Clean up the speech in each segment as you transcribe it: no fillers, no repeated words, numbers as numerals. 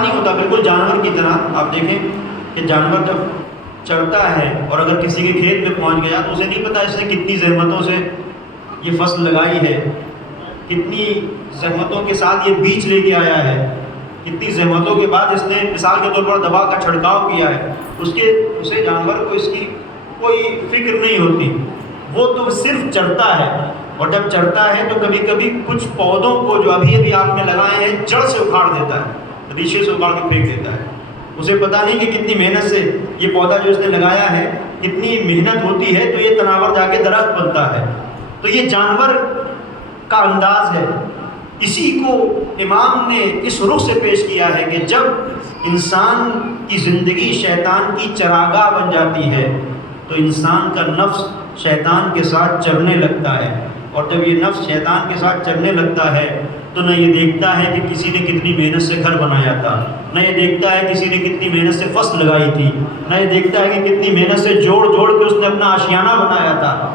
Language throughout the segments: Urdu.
نہیں ہوتا، بالکل جانور کی طرح. آپ دیکھیں کہ جانور جب چڑھتا ہے اور اگر کسی کے کھیت میں پہنچ گیا تو اسے نہیں پتا اس نے کتنی زحمتوں سے یہ فصل لگائی ہے، کتنی زحمتوں کے ساتھ یہ بیج لے کے آیا ہے، کتنی زحمتوں کے بعد اس نے مثال کے طور پر دوا کا چھڑکاؤ کیا ہے. اسے جانور کو اس کی کوئی فکر نہیں ہوتی، وہ تو صرف چڑھتا ہے. اور جب چڑھتا ہے تو کبھی کبھی کچھ پودوں کو جو ابھی ابھی آپ نے لگائے ہیں جڑ سے اکھاڑ دیتا ہے، ریشے سے اکھاڑ کے پھینک دیتا ہے. اسے پتہ نہیں کہ کتنی محنت سے یہ پودا جو اس نے لگایا ہے کتنی محنت ہوتی ہے تو یہ تناور جا کے درخت بنتا ہے. تو یہ جانور کا انداز ہے. اسی کو امام نے اس رخ سے پیش کیا ہے کہ جب انسان کی زندگی شیطان کی چراگاہ بن جاتی ہے تو انسان کا نفس شیطان کے ساتھ چلنے لگتا ہے. اور جب یہ نفس شیطان کے ساتھ چلنے لگتا ہے تو نہ یہ دیکھتا ہے کہ کسی نے کتنی محنت سے گھر بنایا تھا، نہ یہ دیکھتا ہے کسی نے کتنی محنت سے فصل لگائی تھی، نہ یہ دیکھتا ہے کہ کتنی محنت سے جوڑ جوڑ کے اس نے اپنا آشیانہ بنایا تھا.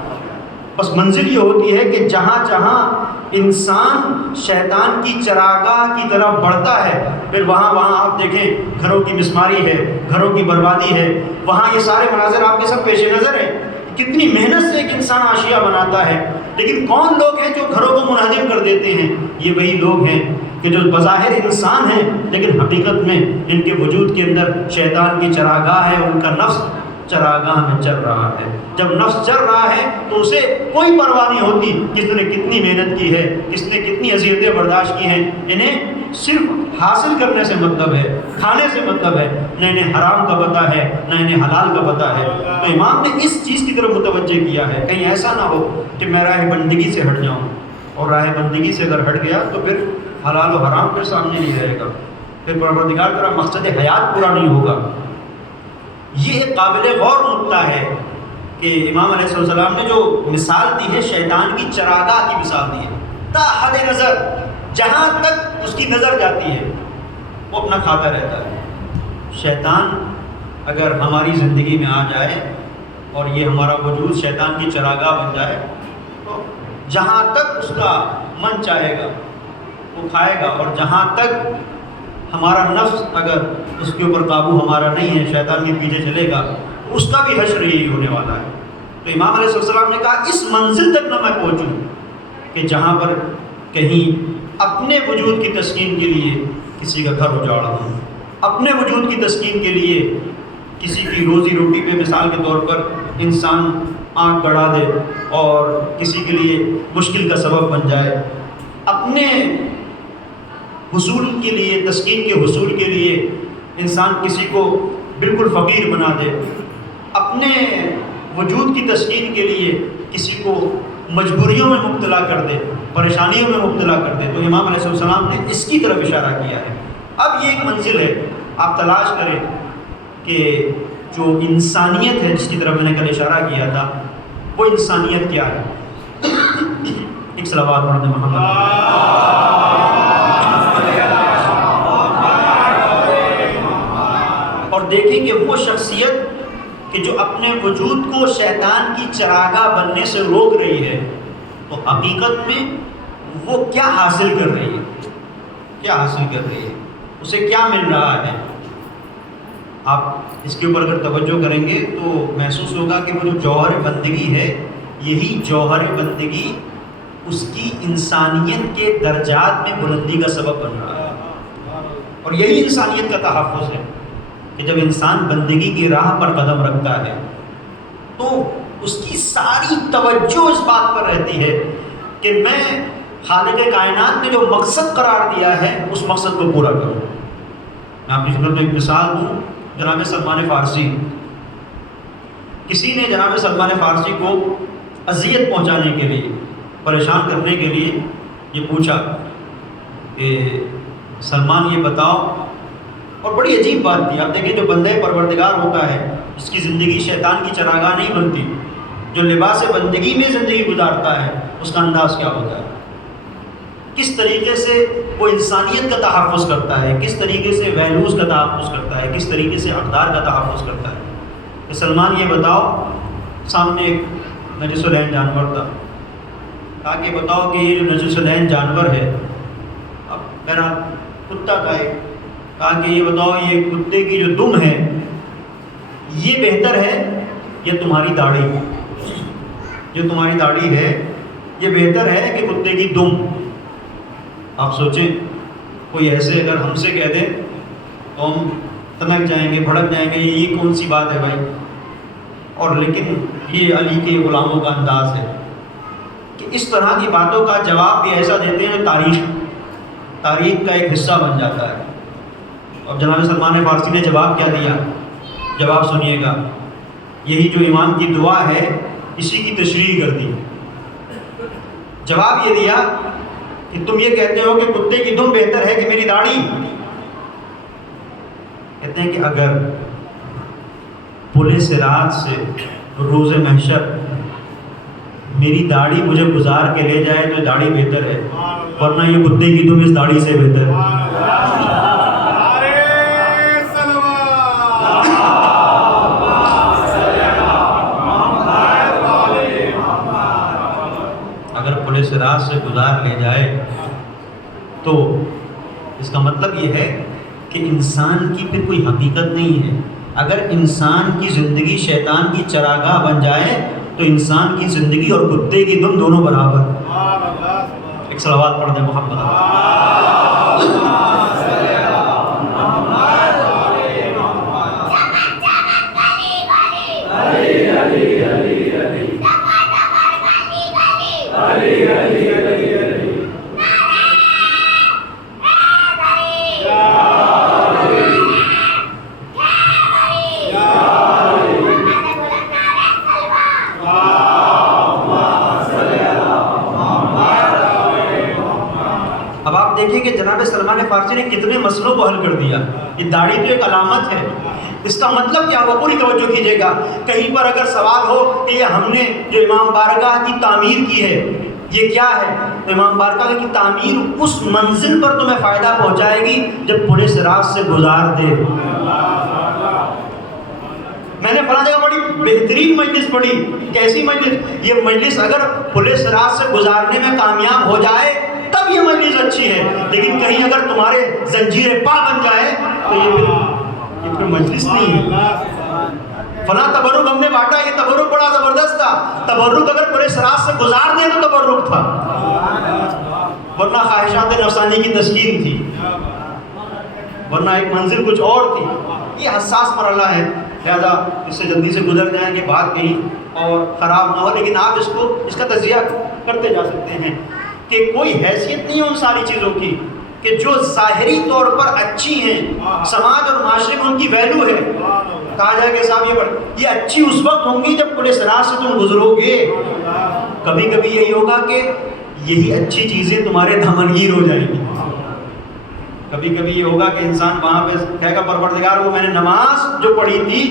بس منزل یہ ہوتی ہے کہ جہاں جہاں انسان شیطان کی چراگاہ کی طرف بڑھتا ہے پھر وہاں آپ دیکھیں گھروں کی مسماری ہے، گھروں کی بربادی ہے. وہاں یہ سارے مناظر آپ کے سب پیش نظر ہیں. کتنی محنت سے ایک انسان آشیہ بناتا ہے، لیکن کون لوگ ہیں جو گھروں کو منہدم کر دیتے ہیں؟ یہ وہی لوگ ہیں کہ جو بظاہر انسان ہیں لیکن حقیقت میں ان کے وجود کے اندر شیطان کی چراگاہ ہے، ان کا نفس چراگاہ میں چل رہا ہے. جب نفس چل رہا ہے تو اسے کوئی پرواہ نہیں ہوتی کس نے کتنی محنت کی ہے، کس نے کتنی اذیتیں برداشت کی ہیں. انہیں صرف حاصل کرنے سے مطلب ہے، کھانے سے مطلب ہے، نہ انہیں حرام کا پتہ ہے نہ انہیں حلال کا پتہ ہے. تو امام نے اس چیز کی طرف متوجہ کیا ہے کہیں ایسا نہ ہو کہ میں راہ بندگی سے ہٹ جاؤں، اور راہ بندگی سے اگر ہٹ گیا تو پھر حلال و حرام پھر سامنے نہیں رہے گا، پھر پروردگار کا مقصد حیات پورا نہیں ہوگا. یہ ایک قابل غور نقطہ ہے کہ امام علیہ السلام نے جو مثال دی ہے شیطان کی چراگاہ کی مثال دی ہے. تا حد نظر جہاں تک اس کی نظر جاتی ہے وہ اپنا کھاتا رہتا ہے. شیطان اگر ہماری زندگی میں آ جائے اور یہ ہمارا وجود شیطان کی چراگاہ بن جائے تو جہاں تک اس کا من چاہے گا وہ کھائے گا، اور جہاں تک ہمارا نفس اگر اس کے اوپر قابو ہمارا نہیں ہے شیطان کے پیچھے چلے گا اس کا بھی حشر یہی ہونے والا ہے. تو امام علیہ السلام نے کہا اس منزل تک نہ میں پہنچوں کہ جہاں پر کہیں اپنے وجود کی تسکین کے لیے کسی کا گھر اجاڑ دوں، اپنے وجود کی تسکین کے لیے کسی کی روزی روٹی پہ مثال کے طور پر انسان آنکھ گڑا دے اور کسی کے لیے مشکل کا سبب بن جائے، اپنے حصول کے لیے تسکین کے حصول کے لیے انسان کسی کو بالکل فقیر بنا دے، اپنے وجود کی تسکین کے لیے کسی کو مجبوریوں میں مبتلا کر دے، پریشانیوں میں مبتلا کر دے. تو امام علیہ السلام نے اس کی طرف اشارہ کیا ہے. اب یہ ایک منزل ہے، آپ تلاش کریں کہ جو انسانیت ہے جس کی طرف میں نے کل اشارہ کیا تھا وہ انسانیت کیا ہے. ایک صلوات پڑھتے محمد. اور دیکھیں کہ وہ شخصیت کہ جو اپنے وجود کو شیطان کی چراگاہ بننے سے روک رہی ہے تو حقیقت میں وہ کیا حاصل کر رہی ہے، کیا حاصل کر رہی ہے، اسے کیا مل رہا ہے. آپ اس کے اوپر اگر توجہ کریں گے تو محسوس ہوگا کہ وہ جو جوہر بندگی ہے یہی جوہر بندگی اس کی انسانیت کے درجات میں بلندی کا سبب بن رہا ہے. اور یہی انسانیت کا تحفظ ہے کہ جب انسان بندگی کی راہ پر قدم رکھتا ہے تو اس کی ساری توجہ اس بات پر رہتی ہے کہ میں خالق کائنات نے جو مقصد قرار دیا ہے اس مقصد کو پورا کروں. میں آپ کی خدمت میں ایک مثال دوں. جناب سلمان فارسی، کسی نے جناب سلمان فارسی کو اذیت پہنچانے کے لیے، پریشان کرنے کے لیے یہ پوچھا کہ سلمان یہ بتاؤ، اور بڑی عجیب بات تھی. آپ دیکھیں جو بندہ پروردگار ہوتا ہے اس کی زندگی شیطان کی چراگاہ نہیں بنتی، جو لباس بندگی میں زندگی گزارتا ہے اس کا انداز کیا ہوتا ہے، کس طریقے سے وہ انسانیت کا تحفظ کرتا ہے، کس طریقے سے ویلیوز کا تحفظ کرتا ہے، کس طریقے سے اقدار کا تحفظ کرتا ہے. کہ سلمان یہ بتاؤ، سامنے ایک نجس العین جانور تھا، کہا کہ بتاؤ کہ یہ جو نجس العین جانور ہے، اب میرا کتا کا ایک کہا کہ یہ بتاؤ یہ کتے کی جو دم ہے یہ بہتر ہے یا تمہاری داڑھی؟ جو تمہاری داڑھی ہے یہ بہتر ہے کہ کتے کی دم؟ آپ سوچیں کوئی ایسے اگر ہم سے کہہ دے تو ہم تنک جائیں گے، بھڑک جائیں گے، یہ کون سی بات ہے بھائی؟ اور لیکن یہ علی کے غلاموں کا انداز ہے کہ اس طرح کی باتوں کا جواب بھی ایسا دیتے ہیں جو تاریخ کا ایک حصہ بن جاتا ہے۔ اور جناب سلمان فارسی نے جواب کیا دیا؟ جواب سنیے گا، یہی جو امام کی دعا ہے اسی کی تشریح کر دی۔ جواب یہ دیا کہ تم یہ کہتے ہو کہ کتے کی دم بہتر ہے کہ میری داڑھی؟ کہتے ہیں کہ اگر پل صراط سے روز محشر میری داڑھی مجھے گزار کے لے جائے تو داڑھی بہتر ہے، ورنہ یہ کتے کی دم اس داڑھی سے بہتر ہے۔ اگر پل صراط سے گزار لے جائے تو اس کا مطلب یہ ہے کہ انسان کی پھر کوئی حقیقت نہیں ہے۔ اگر انسان کی زندگی شیطان کی چراگاہ بن جائے تو انسان کی زندگی اور کتے کی دم دونوں برابر۔ ایک صلوات پڑھ دیں محمد۔ اب آپ دیکھیں کہ جناب سلمان فارسی نے کتنے مسئلوں کو حل کر دیا۔ یہ داڑھی تو ایک علامت ہے، اس کا مطلب کیا ہوا؟ پوری توجہ کیجیے گا۔ کہیں پر اگر سوال ہو کہ یہ ہم نے جو امام بارگاہ کی تعمیر کی ہے یہ کیا ہے، تو امام بارگاہ کی تعمیر اس منزل پر تمہیں فائدہ پہنچائے گی جب پل صراط سے گزار دے۔ میں نے فلاں جگہ بڑی بہترین مجلس پڑھی، کیسی مجلس؟ یہ مجلس اگر پل صراط سے گزارنے میں کامیاب ہو جائے تب یہ مجلس اچھی ہے، لیکن کہیں اگر تمہارے زنجیر پا بن جائے تو یہ پھر مجلس نہیں ہے۔ فلاں تبرک ہم نے بانٹا، یہ تبرک بڑا زبردست تھا، تبرک اگر پورے صراط سے گزار دیں تو تبرک تھا، ورنہ خواہشات نفسانی کی تسکین تھی، ورنہ ایک منزل کچھ اور تھی۔ یہ حساس مرحلہ ہے، لہذا اس سے جلدی سے گزر جائیں گے، بات کہیں اور خراب نہ ہو، لیکن آپ اس کا تجزیہ کرتے جا سکتے ہیں کہ کوئی حیثیت نہیں ہے ان ساری چیزوں کی کہ جو ظاہری طور پر اچھی ہیں، سماج اور معاشرے میں ان کی ویلیو ہے۔ کہا جائے کہ صاحب یہ اچھی اس وقت ہوں گی جب پل صراط سے تم گزرو گے۔ کبھی کبھی یہی ہوگا کہ یہی اچھی چیزیں تمہارے دامنگیر ہو جائیں گی۔ کبھی کبھی یہ ہوگا کہ انسان وہاں پہ کہے گا پروردگار وہ میں نے نماز جو پڑھی تھی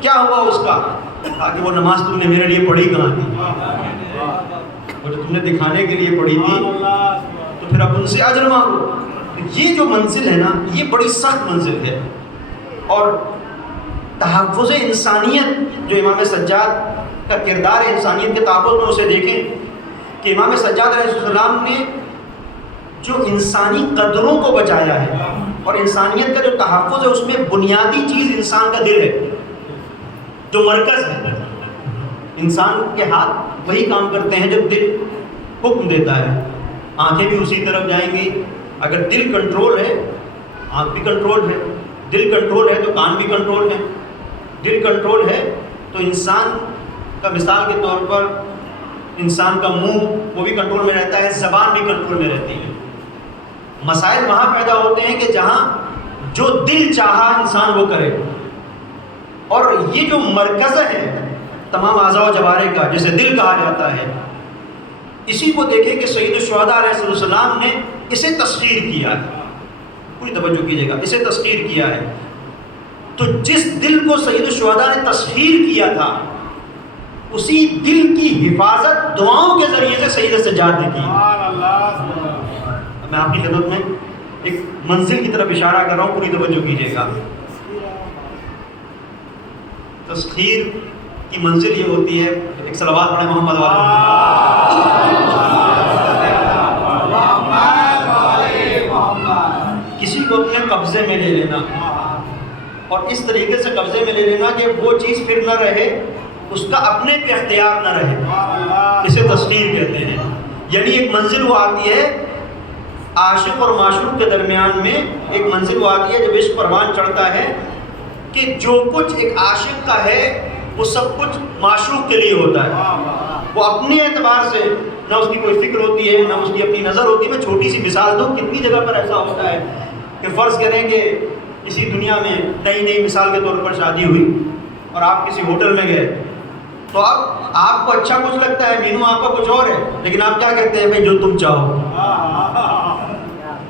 کیا ہوا اس کا؟ کہا کہ وہ نماز تم نے میرے لیے پڑھی کہاں تھی؟ وہ جو تم نے دکھانے کے لیے پڑھی تھی تو پھر اب ان سے اجر مانگو۔ یہ جو منزل ہے نا یہ بڑی سخت منزل ہے، اور تحفظ انسانیت جو امام سجاد کا کردار ہے انسانیت کے تحفظ میں، اسے دیکھیں کہ امام سجاد علیہ السلام نے جو انسانی قدروں کو بچایا ہے، اور انسانیت کا جو تحفظ ہے اس میں بنیادی چیز انسان کا دل ہے جو مرکز ہے۔ انسان کے ہاتھ وہی کام کرتے ہیں جب دل حکم دیتا ہے، آنکھیں بھی اسی طرف جائیں گی۔ اگر دل کنٹرول ہے آنکھ بھی کنٹرول ہے، دل کنٹرول ہے تو کان بھی کنٹرول ہے، دل کنٹرول ہے تو انسان کا مثال کے طور پر انسان کا منہ وہ بھی کنٹرول میں رہتا ہے، زبان بھی کنٹرول میں رہتی ہے۔ مسائل وہاں پیدا ہوتے ہیں کہ جہاں جو دل چاہا انسان وہ کرے، اور یہ جو مرکز ہے تمام اعضاء و جوارح کا جسے دل کہا جاتا ہے، اسی کو دیکھیں کہ سید الشہداء علیہ السلام نے اسے تسخیر کیا ہے۔ پوری توجہ کیجیے گا، اسے تسخیر کیا ہے۔ تو جس دل کو سید الشہداء نے تسخیر کیا تھا اسی دل کی حفاظت دعاؤں کے ذریعے سے سید سجاد نے کی۔ میں آپ کی خدمت میں ایک منزل کی طرف اشارہ کر رہا ہوں، پوری توجہ کیجیے گا۔ تسخیر کی منزل یہ ہوتی ہے، ایک صلوات پڑھیں محمد کسی کو اپنے قبضے قبضے میں لے لینا، اور اس طریقے سے قبضے میں لے لینا کہ وہ چیز پھر نہ رہے، اس کا اپنے پہ اختیار نہ رہے، اسے تسخیر کہتے ہیں۔ یعنی ایک منزل وہ آتی ہے عاشق اور معشوق کے درمیان میں، ایک منزل وہ آتی ہے جب عشق پروان چڑھتا ہے کہ جو کچھ ایک عاشق کا ہے وہ سب کچھ معشوق کے لیے ہوتا ہے، وہ اپنے اعتبار سے نہ اس کی کوئی فکر ہوتی ہے، نہ اس کی اپنی نظر ہوتی ہے۔ میں چھوٹی سی مثال دوں، کتنی جگہ پر ایسا ہوتا ہے کہ فرض کریں کہ اسی دنیا میں نئی مثال کے طور پر شادی ہوئی اور آپ کسی ہوٹل میں گئے، تو اب آپ کو اچھا کچھ لگتا ہے، مینو آپ کا کچھ اور ہے، لیکن آپ کیا کہتے ہیں؟ بھائی جو تم چاہو۔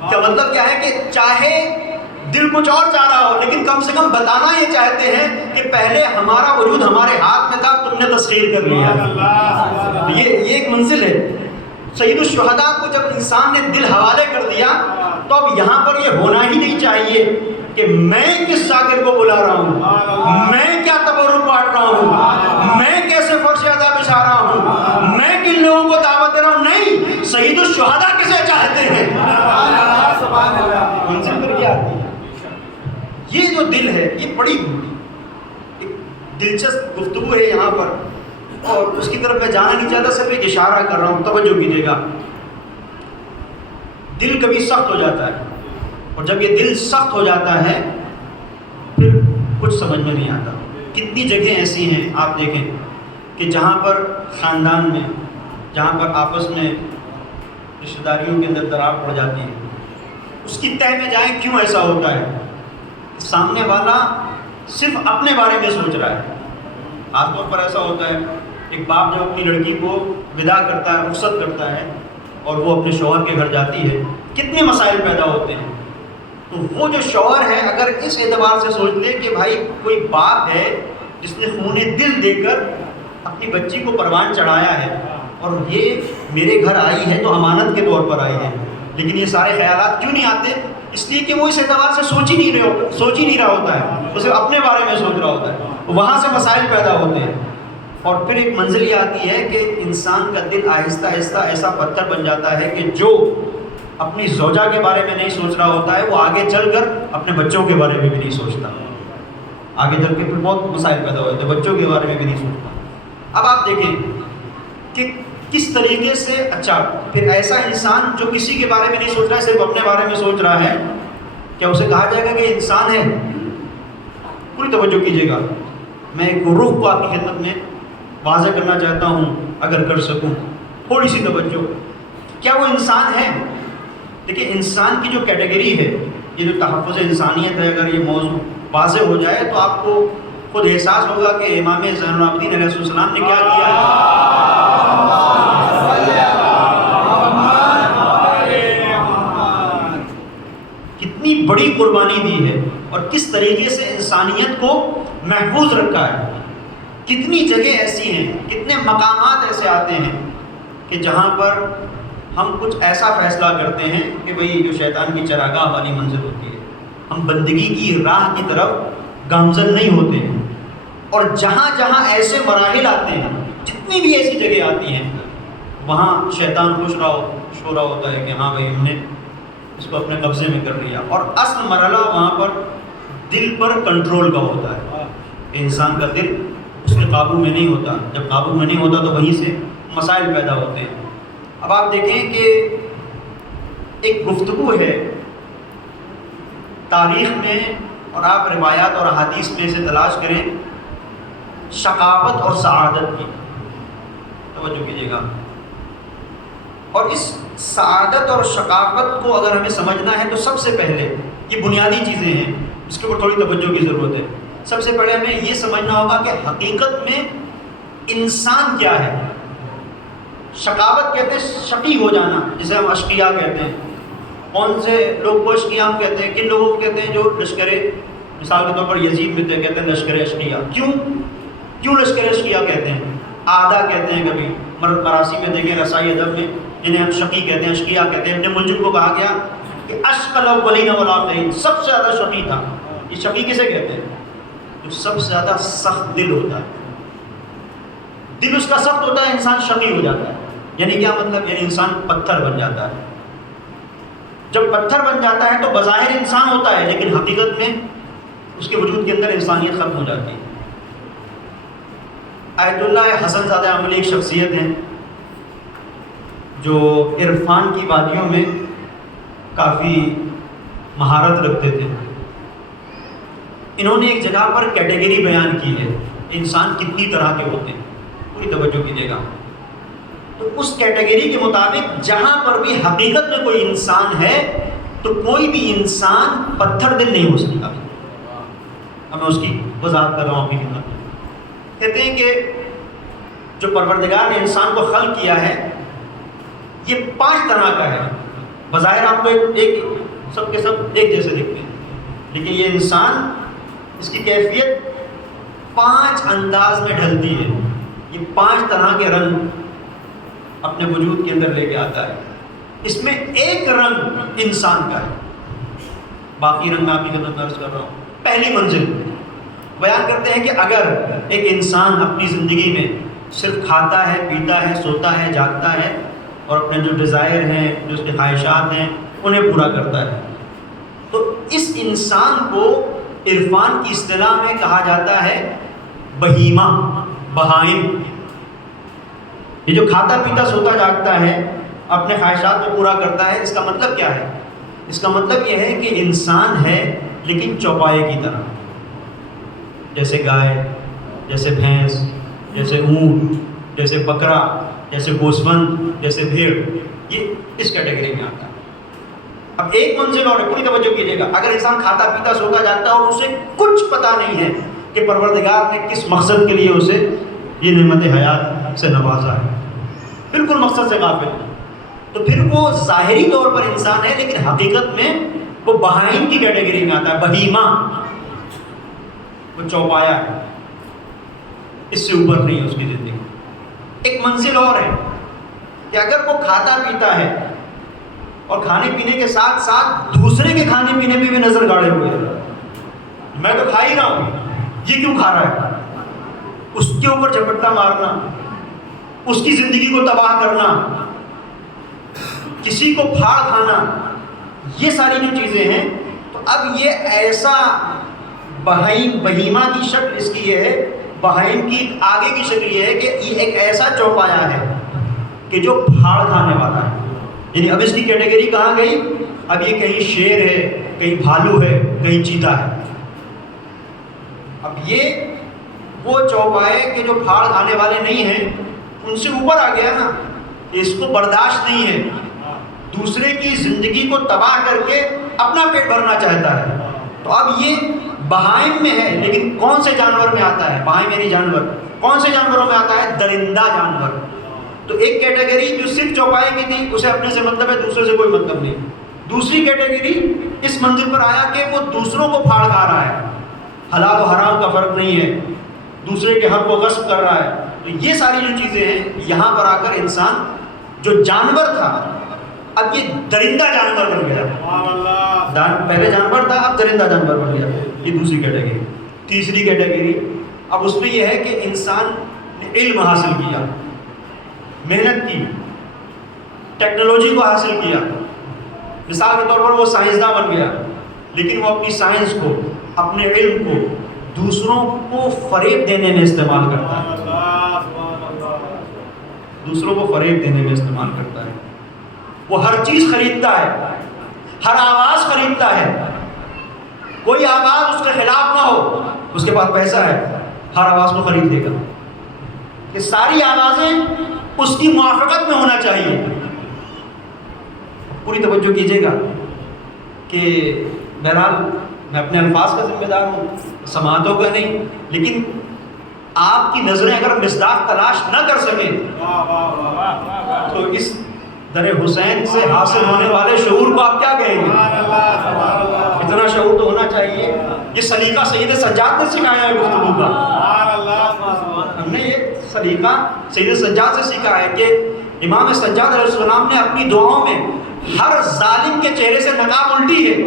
کیا مطلب کیا ہے کہ چاہے دل کچھ اور چاہ رہا ہو، لیکن کم سے کم بتانا یہ چاہتے ہیں کہ پہلے ہمارا وجود ہمارے ہاتھ میں تھا، تم نے تسخیر کر لیا۔ یہ ایک منزل ہے۔ سید الشہداء کو جب انسان نے دل حوالے کر دیا تو اب یہاں پر یہ ہونا ہی نہیں چاہیے کہ میں کس شاگرد کو بلا رہا ہوں، میں کیا تبرک بانٹ رہا ہوں، میں کیسے فرش ادا بچھا رہا ہوں، میں کن لوگوں کو دعوت دے رہا ہوں۔ نہیں، سید الشہداء کسے چاہتے ہیں، منزل پر کیا آتی ہے۔ یہ جو دل ہے یہ بڑی ایک دلچسپ گفتگو ہے یہاں پر، اور اس کی طرف میں جانا نہیں چاہتا، صرف ایک اشارہ کر رہا ہوں، توجہ کیجیے گا۔ دل کبھی سخت ہو جاتا ہے، اور جب یہ دل سخت ہو جاتا ہے پھر کچھ سمجھ میں نہیں آتا۔ کتنی جگہیں ایسی ہیں آپ دیکھیں کہ جہاں پر خاندان میں، جہاں پر آپس میں رشتہ داریوں کے اندر دراڑ پڑ جاتی ہے، اس کی تہ میں جائیں کیوں ایسا ہوتا ہے؟ سامنے والا صرف اپنے بارے میں سوچ رہا ہے۔ عام طور پر ایسا ہوتا ہے، ایک باپ جب اپنی لڑکی کو ودا کرتا ہے، رخصت کرتا ہے، اور وہ اپنے شوہر کے گھر جاتی ہے، کتنے مسائل پیدا ہوتے ہیں۔ تو وہ جو شوہر ہے اگر اس اعتبار سے سوچ لے کہ بھائی کوئی باپ ہے جس نے خون دل دے کر اپنی بچی کو پروان چڑھایا ہے، اور یہ میرے گھر آئی ہے تو امانت کے طور پر آئی ہے، لیکن یہ سارے خیالات کیوں نہیں آتے؟ اس لیے کہ وہ اس اعتبار سے سوچ ہی نہیں رہا ہوتا ہے، وہ صرف اپنے بارے میں سوچ رہا ہوتا ہے، وہاں سے مسائل پیدا ہوتے ہیں۔ اور پھر ایک منزل یہ آتی ہے کہ انسان کا دل آہستہ آہستہ ایسا پتھر بن جاتا ہے کہ جو اپنی زوجہ کے بارے میں نہیں سوچ رہا ہوتا ہے، وہ آگے چل کر اپنے بچوں کے بارے میں بھی نہیں سوچتا، آگے چل کے پھر بہت مسائل پیدا ہوتے ہیں، بچوں کے بارے میں بھی نہیں سوچتا۔ اب آپ دیکھیں کہ کس طریقے سے، اچھا پھر ایسا انسان جو کسی کے بارے میں نہیں سوچ رہا ہے، صرف اپنے بارے میں سوچ رہا ہے، کیا اسے کہا جائے گا کہ یہ انسان ہے؟ پوری توجہ کیجیے گا، میں ایک رخ کو آپ کی خدمت میں واضح کرنا چاہتا ہوں اگر کر سکوں، تھوڑی سی توجہ۔ کیا وہ انسان ہے؟ دیکھیں انسان کی جو کیٹیگری ہے، یہ جو تحفظ انسانیت ہے، اگر یہ موضوع واضح ہو جائے تو آپ کو خود احساس ہوگا کہ امام زین العابدین علیہ السلام نے کیا کیا ہے۔ کتنی بڑی قربانی دی ہے، اور کس طریقے سے انسانیت کو محفوظ رکھا ہے۔ کتنی جگہ ایسی ہیں، کتنے مقامات ایسے آتے ہیں کہ جہاں پر ہم کچھ ایسا فیصلہ کرتے ہیں کہ بھئی جو شیطان کی چراگاہ والی منزل ہوتی ہے، ہم بندگی کی راہ کی طرف گامزن نہیں ہوتے ہیں۔ اور جہاں جہاں ایسے مراحل آتے ہیں، جتنی بھی ایسی جگہ آتی ہیں، وہاں شیطان خوش ہو رہا ہوتا ہے کہ ہاں بھئی ہم نے اس کو اپنے قبضے میں کر لیا۔ اور اصل مرحلہ وہاں پر دل پر کنٹرول کا ہوتا ہے، انسان کا دل اس کے قابو میں نہیں ہوتا، جب قابو میں نہیں ہوتا تو وہیں سے مسائل پیدا ہوتے ہیں۔ اب آپ دیکھیں کہ ایک گفتگو ہے تاریخ میں، اور آپ روایات اور احادیث میں سے تلاش کریں، شقاوت اور سعادت کی، توجہ کیجیے گا۔ اور اس سعادت اور شقاوت کو اگر ہمیں سمجھنا ہے تو سب سے پہلے یہ بنیادی چیزیں ہیں، اس کے اوپر تھوڑی توجہ کی ضرورت ہے۔ سب سے پہلے ہمیں یہ سمجھنا ہوگا کہ حقیقت میں انسان کیا ہے۔ شقاوت کہتے ہیں شقی ہو جانا، جسے ہم اشقیاء کہتے ہیں۔ کون سے لوگ کو اشقیاء ہم کہتے ہیں؟ کن لوگوں کو کہتے ہیں؟ جو لشکر، مثال کے طور پر یزید میں کہتے ہیں لشکر اشقیاء۔ کیوں لشکر اشقیاء کہتے ہیں؟ آدھا کہتے ہیں، کبھی مراسی میں دیکھیں، رسائی ادب میں جنہیں ہم شقی کہتے ہیں، اشقیاء کہتے ہیں۔ ابن ملجم کو کہا گیا کہ اشقى الاولین والآخرین، سب سے زیادہ شقی تھا۔ یہ شقی کسے کہتے ہیں؟ جو سب سے زیادہ سخت دل ہوتا ہے، دل اس کا سخت ہوتا ہے، انسان شقی ہو جاتا ہے۔ یعنی کیا مطلب؟ یعنی انسان پتھر بن جاتا ہے۔ جب پتھر بن جاتا ہے تو بظاہر انسان ہوتا ہے، لیکن حقیقت میں اس کے وجود کے اندر انسانیت ختم ہو جاتی ہے۔ آیت اللہ حسن زادہ عملی ایک شخصیت ہیں جو عرفان کی وادیوں میں کافی مہارت رکھتے تھے۔ انہوں نے ایک جگہ پر کیٹیگری بیان کی ہے، انسان کتنی طرح کے ہوتے ہیں، پوری توجہ کیجیے گا۔ تو اس کیٹیگری کے مطابق جہاں پر بھی حقیقت میں کوئی انسان ہے تو کوئی بھی انسان پتھر دل نہیں ہو سکتا۔ اب میں اس کی وضاحت کر رہا ہوں اپنی خدمت میں۔ کہتے ہیں کہ جو پروردگار نے انسان کو خلق کیا ہے یہ 5 طرح کا ہے۔ بظاہر آپ کو ایک سب کے سب ایک جیسے دکھتے ہیں، لیکن یہ انسان، اس کی کیفیت 5 انداز میں ڈھلتی ہے۔ یہ 5 طرح کے رنگ اپنے وجود کے اندر لے کے آتا ہے۔ اس میں ایک رنگ انسان کا ہے، باقی رنگ میں آپ کی خدمت عرض کر رہا ہوں۔ پہلی منزل بیان کرتے ہیں کہ اگر ایک انسان اپنی زندگی میں صرف کھاتا ہے، پیتا ہے، سوتا ہے، جاگتا ہے اور اپنے جو ڈیزائر ہیں، جو اس کے خواہشات ہیں انہیں پورا کرتا ہے، تو اس انسان کو عرفان کی اصطلاح میں کہا جاتا ہے بہیمہ، بہائم۔ یہ جو کھاتا پیتا سوتا جاگتا ہے، اپنے خواہشات کو پورا کرتا ہے، اس کا مطلب کیا ہے؟ اس کا مطلب یہ ہے کہ انسان ہے لیکن چوپائے کی طرح، جیسے گائے، جیسے بھینس، جیسے اونٹ، جیسے بکرا، جیسے گوسفند، جیسے بھیڑ، یہ اس کیٹیگری میں آتا ہے۔ اب ایک منزل اور ہے، پوری توجہ کیجیے گا۔ اگر انسان کھاتا پیتا سوتا جاتا ہے اور اسے کچھ پتہ نہیں ہے کہ پروردگار نے کس مقصد کے لیے اسے یہ نعمت حیات سے نوازا ہے، بالکل مقصد سے غافل ہے، تو پھر وہ ظاہری طور پر انسان ہے لیکن حقیقت میں وہ بہائم کی کیٹیگری میں آتا ہے، بہیمہ، وہ چوپایا ہے، اس سے اوپر نہیں ہے اس کی زندگی۔ ایک منزل اور ہے کہ اگر وہ کھاتا پیتا ہے اور کھانے پینے کے ساتھ ساتھ دوسرے کے کھانے پینے پہ بھی نظر گاڑے ہوئے ہیں، میں تو کھا ہی رہا ہوں، یہ کیوں کھا رہا ہے، اس کے اوپر جھپٹا مارنا، اس کی زندگی کو تباہ کرنا، کسی کو پھاڑ کھانا، یہ ساری جو چیزیں ہیں، تو اب یہ ایسا بہیمہ کی شکل اس کی یہ ہے، بہائم کی آگے کی شکل یہ ہے کہ یہ ایک ایسا چوپایا ہے کہ جو پھاڑ کھانے والا ہے۔ یعنی اب اس کی کیٹیگری کہاں گئی؟ اب یہ کہیں شیر ہے، کہیں بھالو ہے، کہیں چیتا ہے۔ اب یہ وہ چوپائے کہ جو پھاڑ کھانے والے نہیں ہیں، ان سے اوپر آ گیا نا، اس کو برداشت نہیں ہے، دوسرے کی زندگی کو تباہ کر کے اپنا پیٹ بھرنا چاہتا ہے۔ تو اب یہ بہائم میں ہے، لیکن کون سے جانور میں آتا ہے؟ بہائم یعنی جانور، کون سے جانوروں میں آتا ہے؟ درندہ جانور۔ تو ایک کیٹیگری جو صرف چوپائے کی تھی، اسے اپنے سے مطلب ہے، دوسرے سے کوئی مطلب نہیں۔ دوسری کیٹیگری اس منزل پر آیا کہ وہ دوسروں کو پھاڑ کھا رہا ہے، حلال و حرام کا فرق نہیں ہے، دوسرے کے حق کو غصب کر رہا ہے۔ تو یہ ساری جو چیزیں ہیں، یہاں پر آ کر انسان جو جانور تھا اب یہ درندہ جانور بن گیا۔ پہلے جانور تھا، اب درندہ جانور بن گیا۔ یہ دوسری کیٹیگری۔ تیسری کیٹیگری اب اس میں یہ ہے کہ انسان نے علم حاصل کیا، محنت کی، ٹیکنالوجی کو حاصل کیا، مثال کے طور پر وہ سائنسداں بن گیا، لیکن وہ اپنی سائنس کو، اپنے علم کو دوسروں کو فریب دینے میں استعمال کرتا ہے، دوسروں کو فریب دینے میں استعمال کرتا ہے۔ وہ ہر چیز خریدتا ہے، ہر آواز خریدتا ہے، کوئی آواز اس کے خلاف نہ ہو، اس کے پاس پیسہ ہے، ہر آواز کو خرید لے گا۔ یہ ساری آوازیں اس کی موافقت میں ہونا چاہیے۔ پوری توجہ کیجیے گا کہ بہرحال میں اپنے الفاظ کا ذمہ دار ہوں، سماعتوں کا نہیں، لیکن آپ کی نظریں اگر مصداق تلاش نہ کر سکیں تو اس در حسین سے حاصل ہونے والے شعور کو آپ کیا کہیں گے؟ اتنا شعور تو ہونا چاہیے۔ یہ سلیقہ سید سجاد نے سکھایا ہے گفتگو کا، ہم نے یہ سلیقہ سید سجاد سے سیکھا ہے کہ امام سجاد علیہ السلام نے اپنی دعاؤں میں ہر ظالم کے چہرے سے نقاب الٹی ہے،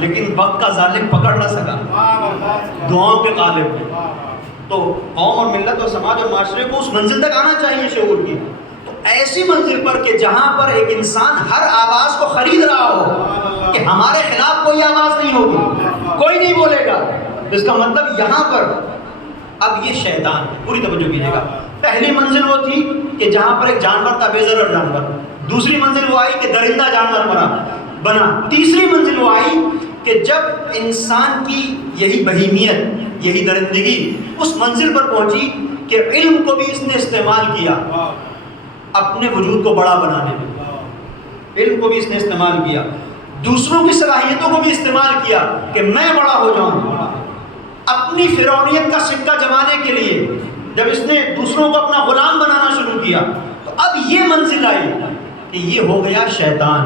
لیکن وقت کا ظالم پکڑ نہ سکا، دعاؤں کے غالب ہے۔ تو تو قوم اور ملت اور سماج اور معاشرے کو اس منزل تک آنا چاہیے شعور کی. تو ایسی منزل پر کہ جہاں پر ایک انسان ہر آواز کو خرید رہا ہو کہ ہمارے خلاف کوئی آواز نہیں ہوگی, کوئی نہیں بولے گا. اس کا مطلب یہاں پر اب یہ شیطان, پوری توجہ کیجیے گا. پہلی منزل وہ تھی کہ جہاں پر ایک جانور تھا, بے ضرر جانور. دوسری منزل وہ آئی کہ درندہ جانور بنا. تیسری منزل وہ آئی کہ جب انسان کی یہی بہیمیت, یہی درندگی اس منزل پر پہنچی کہ علم کو بھی اس نے استعمال کیا اپنے وجود کو بڑا بنانے میں. علم کو بھی اس نے استعمال کیا, دوسروں کی صلاحیتوں کو بھی استعمال کیا کہ میں بڑا ہو جاؤں. اپنی فرعونیت کا سکہ جمانے کے لیے جب اس نے دوسروں کو اپنا غلام بنانا شروع کیا تو اب یہ منزل آئی کہ یہ ہو گیا شیطان.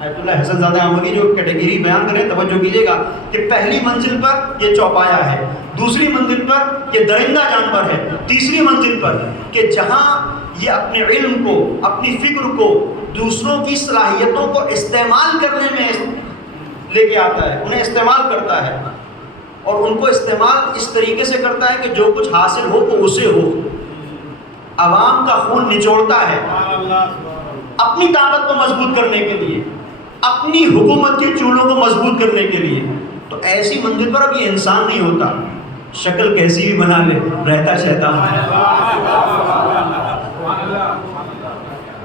آیت اللہ حسن زادہ احمدی جو کیٹیگری بیان کریں توجہ کیجیے گا کہ پہلی منزل پر یہ چوپایا ہے, دوسری منزل پر یہ درندہ جانور ہے, تیسری منزل پر کہ جہاں یہ اپنے علم کو, اپنی فکر کو دوسروں کی صلاحیتوں کو استعمال کرنے میں لے کے آتا ہے, انہیں استعمال کرتا ہے اور ان کو استعمال اس طریقے سے کرتا ہے کہ جو کچھ حاصل ہو وہ اسے ہو. عوام کا خون نچوڑتا ہے اپنی طاقت کو مضبوط کرنے کے لیے, اپنی حکومت کے چولوں کو مضبوط کرنے کے لیے. تو ایسی منزل پر اب یہ انسان نہیں ہوتا, شکل کیسی بھی بنا لے رہتا شیطان ہے.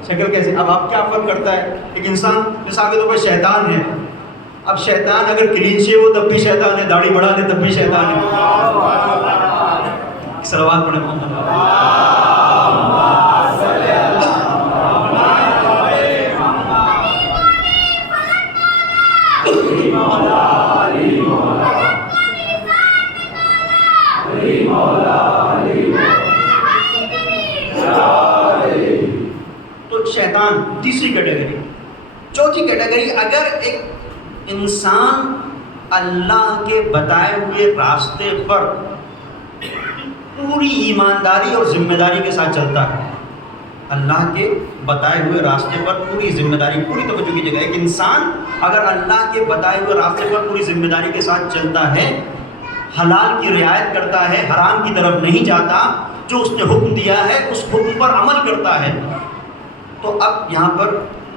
شکل کیسی, اب آپ کیا فرق کرتا ہے, ایک انسان مثال کے طور پر شیطان ہے, اب شیطان اگر کلین شیو ہو تب بھی شیطان ہے, داڑھی بڑھا لے تب بھی شیطان ہے. صلوات پڑھیں محمد. تو شیطان تیسری کیٹیگری. چوتھی کیٹیگری, اگر ایک انسان اللہ کے بتائے ہوئے راستے پر پوری ایمانداری اور ذمہ داری کے ساتھ چلتا ہے, اللہ کے بتائے ہوئے راستے پر پوری ذمہ داری, پوری توجہ کیجیے گا, ایک انسان اگر اللہ کے بتائے ہوئے راستے پر پوری ذمہ داری کے ساتھ چلتا ہے, حلال کی رعایت کرتا ہے, حرام کی طرف نہیں جاتا, جو اس نے حکم دیا ہے اس حکم پر عمل کرتا ہے, تو اب یہاں پر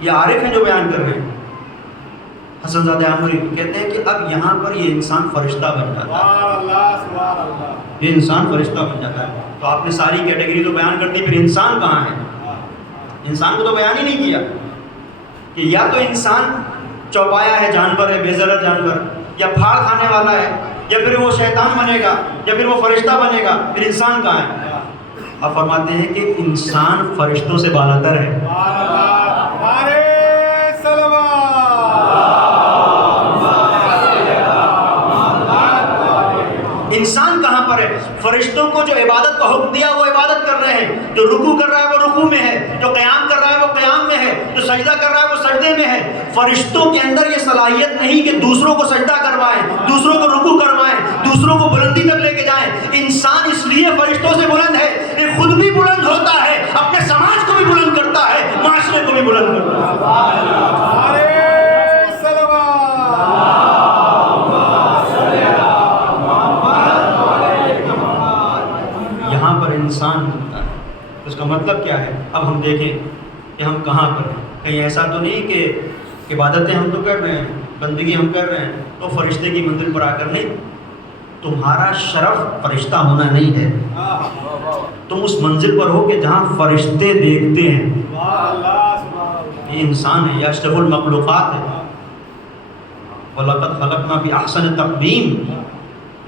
یہ عارف ہیں جو بیان کر رہے ہیں, حسن زادہ احمدی کہتے ہیں کہ اب یہاں پر یہ انسان فرشتہ بن جاتا ہے, یہ انسان فرشتہ بن جاتا ہے. تو آپ نے ساری کیٹیگری تو بیان کر دی, پھر انسان کہاں ہے؟ انسان کو تو بیان ہی نہیں کیا کہ یا تو انسان چوپایا ہے, جانور ہے, بے ضرر جانور, یا پھاڑ کھانے والا ہے, یا پھر وہ شیطان بنے گا, یا پھر وہ فرشتہ بنے گا. پھر انسان کہاں ہے؟ آپ فرماتے ہیں کہ انسان فرشتوں سے بالاتر ہے. انسان کہاں پر ہے؟ فرشتوں کو جو عبادت کا حکم دیا وہ عبادت کر رہے ہیں, جو رکوع کر رہا ہے وہ رکوع میں ہے, جو قیام کر رہا ہے وہ قیام میں ہے, جو سجدہ کر رہا ہے وہ سجدے میں ہے. فرشتوں کے اندر یہ صلاحیت نہیں کہ دوسروں کو سجدہ کروائیں, دوسروں کو رکوع کروائیں, دوسروں کو بلندی تک لے کے جائیں. انسان اس لیے فرشتوں سے بلند ہے کہ خود بھی بلند ہوتا ہے, اپنے سماج کو بھی بلند کرتا ہے, معاشرے کو بھی بلند کرتا ہے. انسان ہوتا ہے. اس کا مطلب کیا ہے؟ اب ہم دیکھیں کہ ہم کہاں پر ہیں. کہیں ایسا تو نہیں کہ عبادتیں ہم تو کر رہے ہیں, بندگی ہم کر رہے ہیں تو فرشتے کی منزل پر آ کر نہیں. تمہارا شرف فرشتہ ہونا نہیں ہے, تم اس منزل پر ہو کہ جہاں فرشتے دیکھتے ہیں. یہ انسان ہے, یہ اشرف المخلوقات ہے. وَلَقَدْ خَلَقْنَا فِي أَحْسَنِ تَقْوِيمٍ.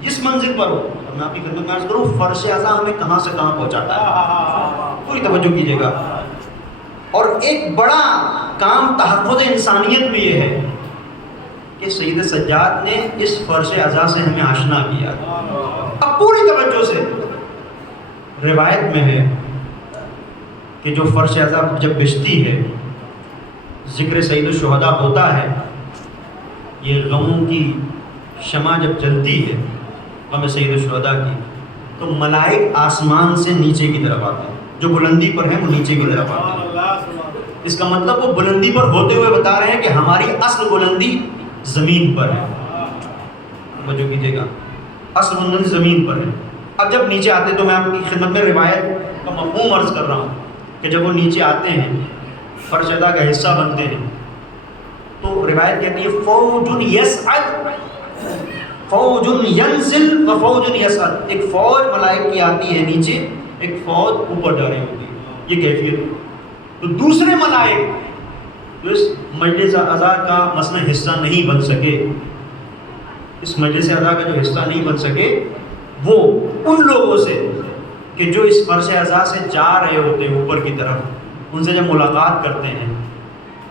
اس منزل پر ہو. میں آپ کی خدمت میں عرض کروں, فرش اعظم ہمیں کہاں سے کہاں پہنچاتا ہے, پوری توجہ کیجیے گا. اور ایک بڑا کام تحفظ انسانیت میں یہ ہے کہ سید سجاد نے اس فرش اعظم سے ہمیں آشنا کیا. اب پوری توجہ سے روایت میں ہے کہ جو فرش اعظم جب بچتی ہے, ذکر سید الشہداء ہوتا ہے, یہ غموں کی شمع جب جلتی ہے غم سید الشہداء کی, تو ملائک آسمان سے نیچے کی طرف آتے ہیں, جو بلندی پر ہیں وہ نیچے کی طرف آتے ہیں. اس کا مطلب وہ بلندی پر ہوتے ہوئے بتا رہے ہیں کہ ہماری اصل بلندی زمین پر ہے. توجہ کیجیے گا, اصل منزل زمین پر ہے۔ اب جب نیچے آتے تو میں آپ کی خدمت میں روایت کا مفہوم عرض کر رہا ہوں کہ جب وہ نیچے آتے ہیں فرش ادا کا حصہ بنتے ہیں تو روایت کہتی ہے فوج یصعد فوج ینزل و فوج یصعد، ایک فوج ملائک کی آتی ہے نیچے، ایک فوج اوپر جا رہی ہوتی ہے، یہ کیفیت۔ تو دوسرے ملائک جو اس مجلس اعضاء کا مثلا حصہ نہیں بن سکے، اس مجلس اعضاء کا جو حصہ نہیں بن سکے، وہ ان لوگوں سے کہ جو اس فرش اعضاء سے جا رہے ہوتے ہیں اوپر کی طرف، ان سے جب ملاقات کرتے ہیں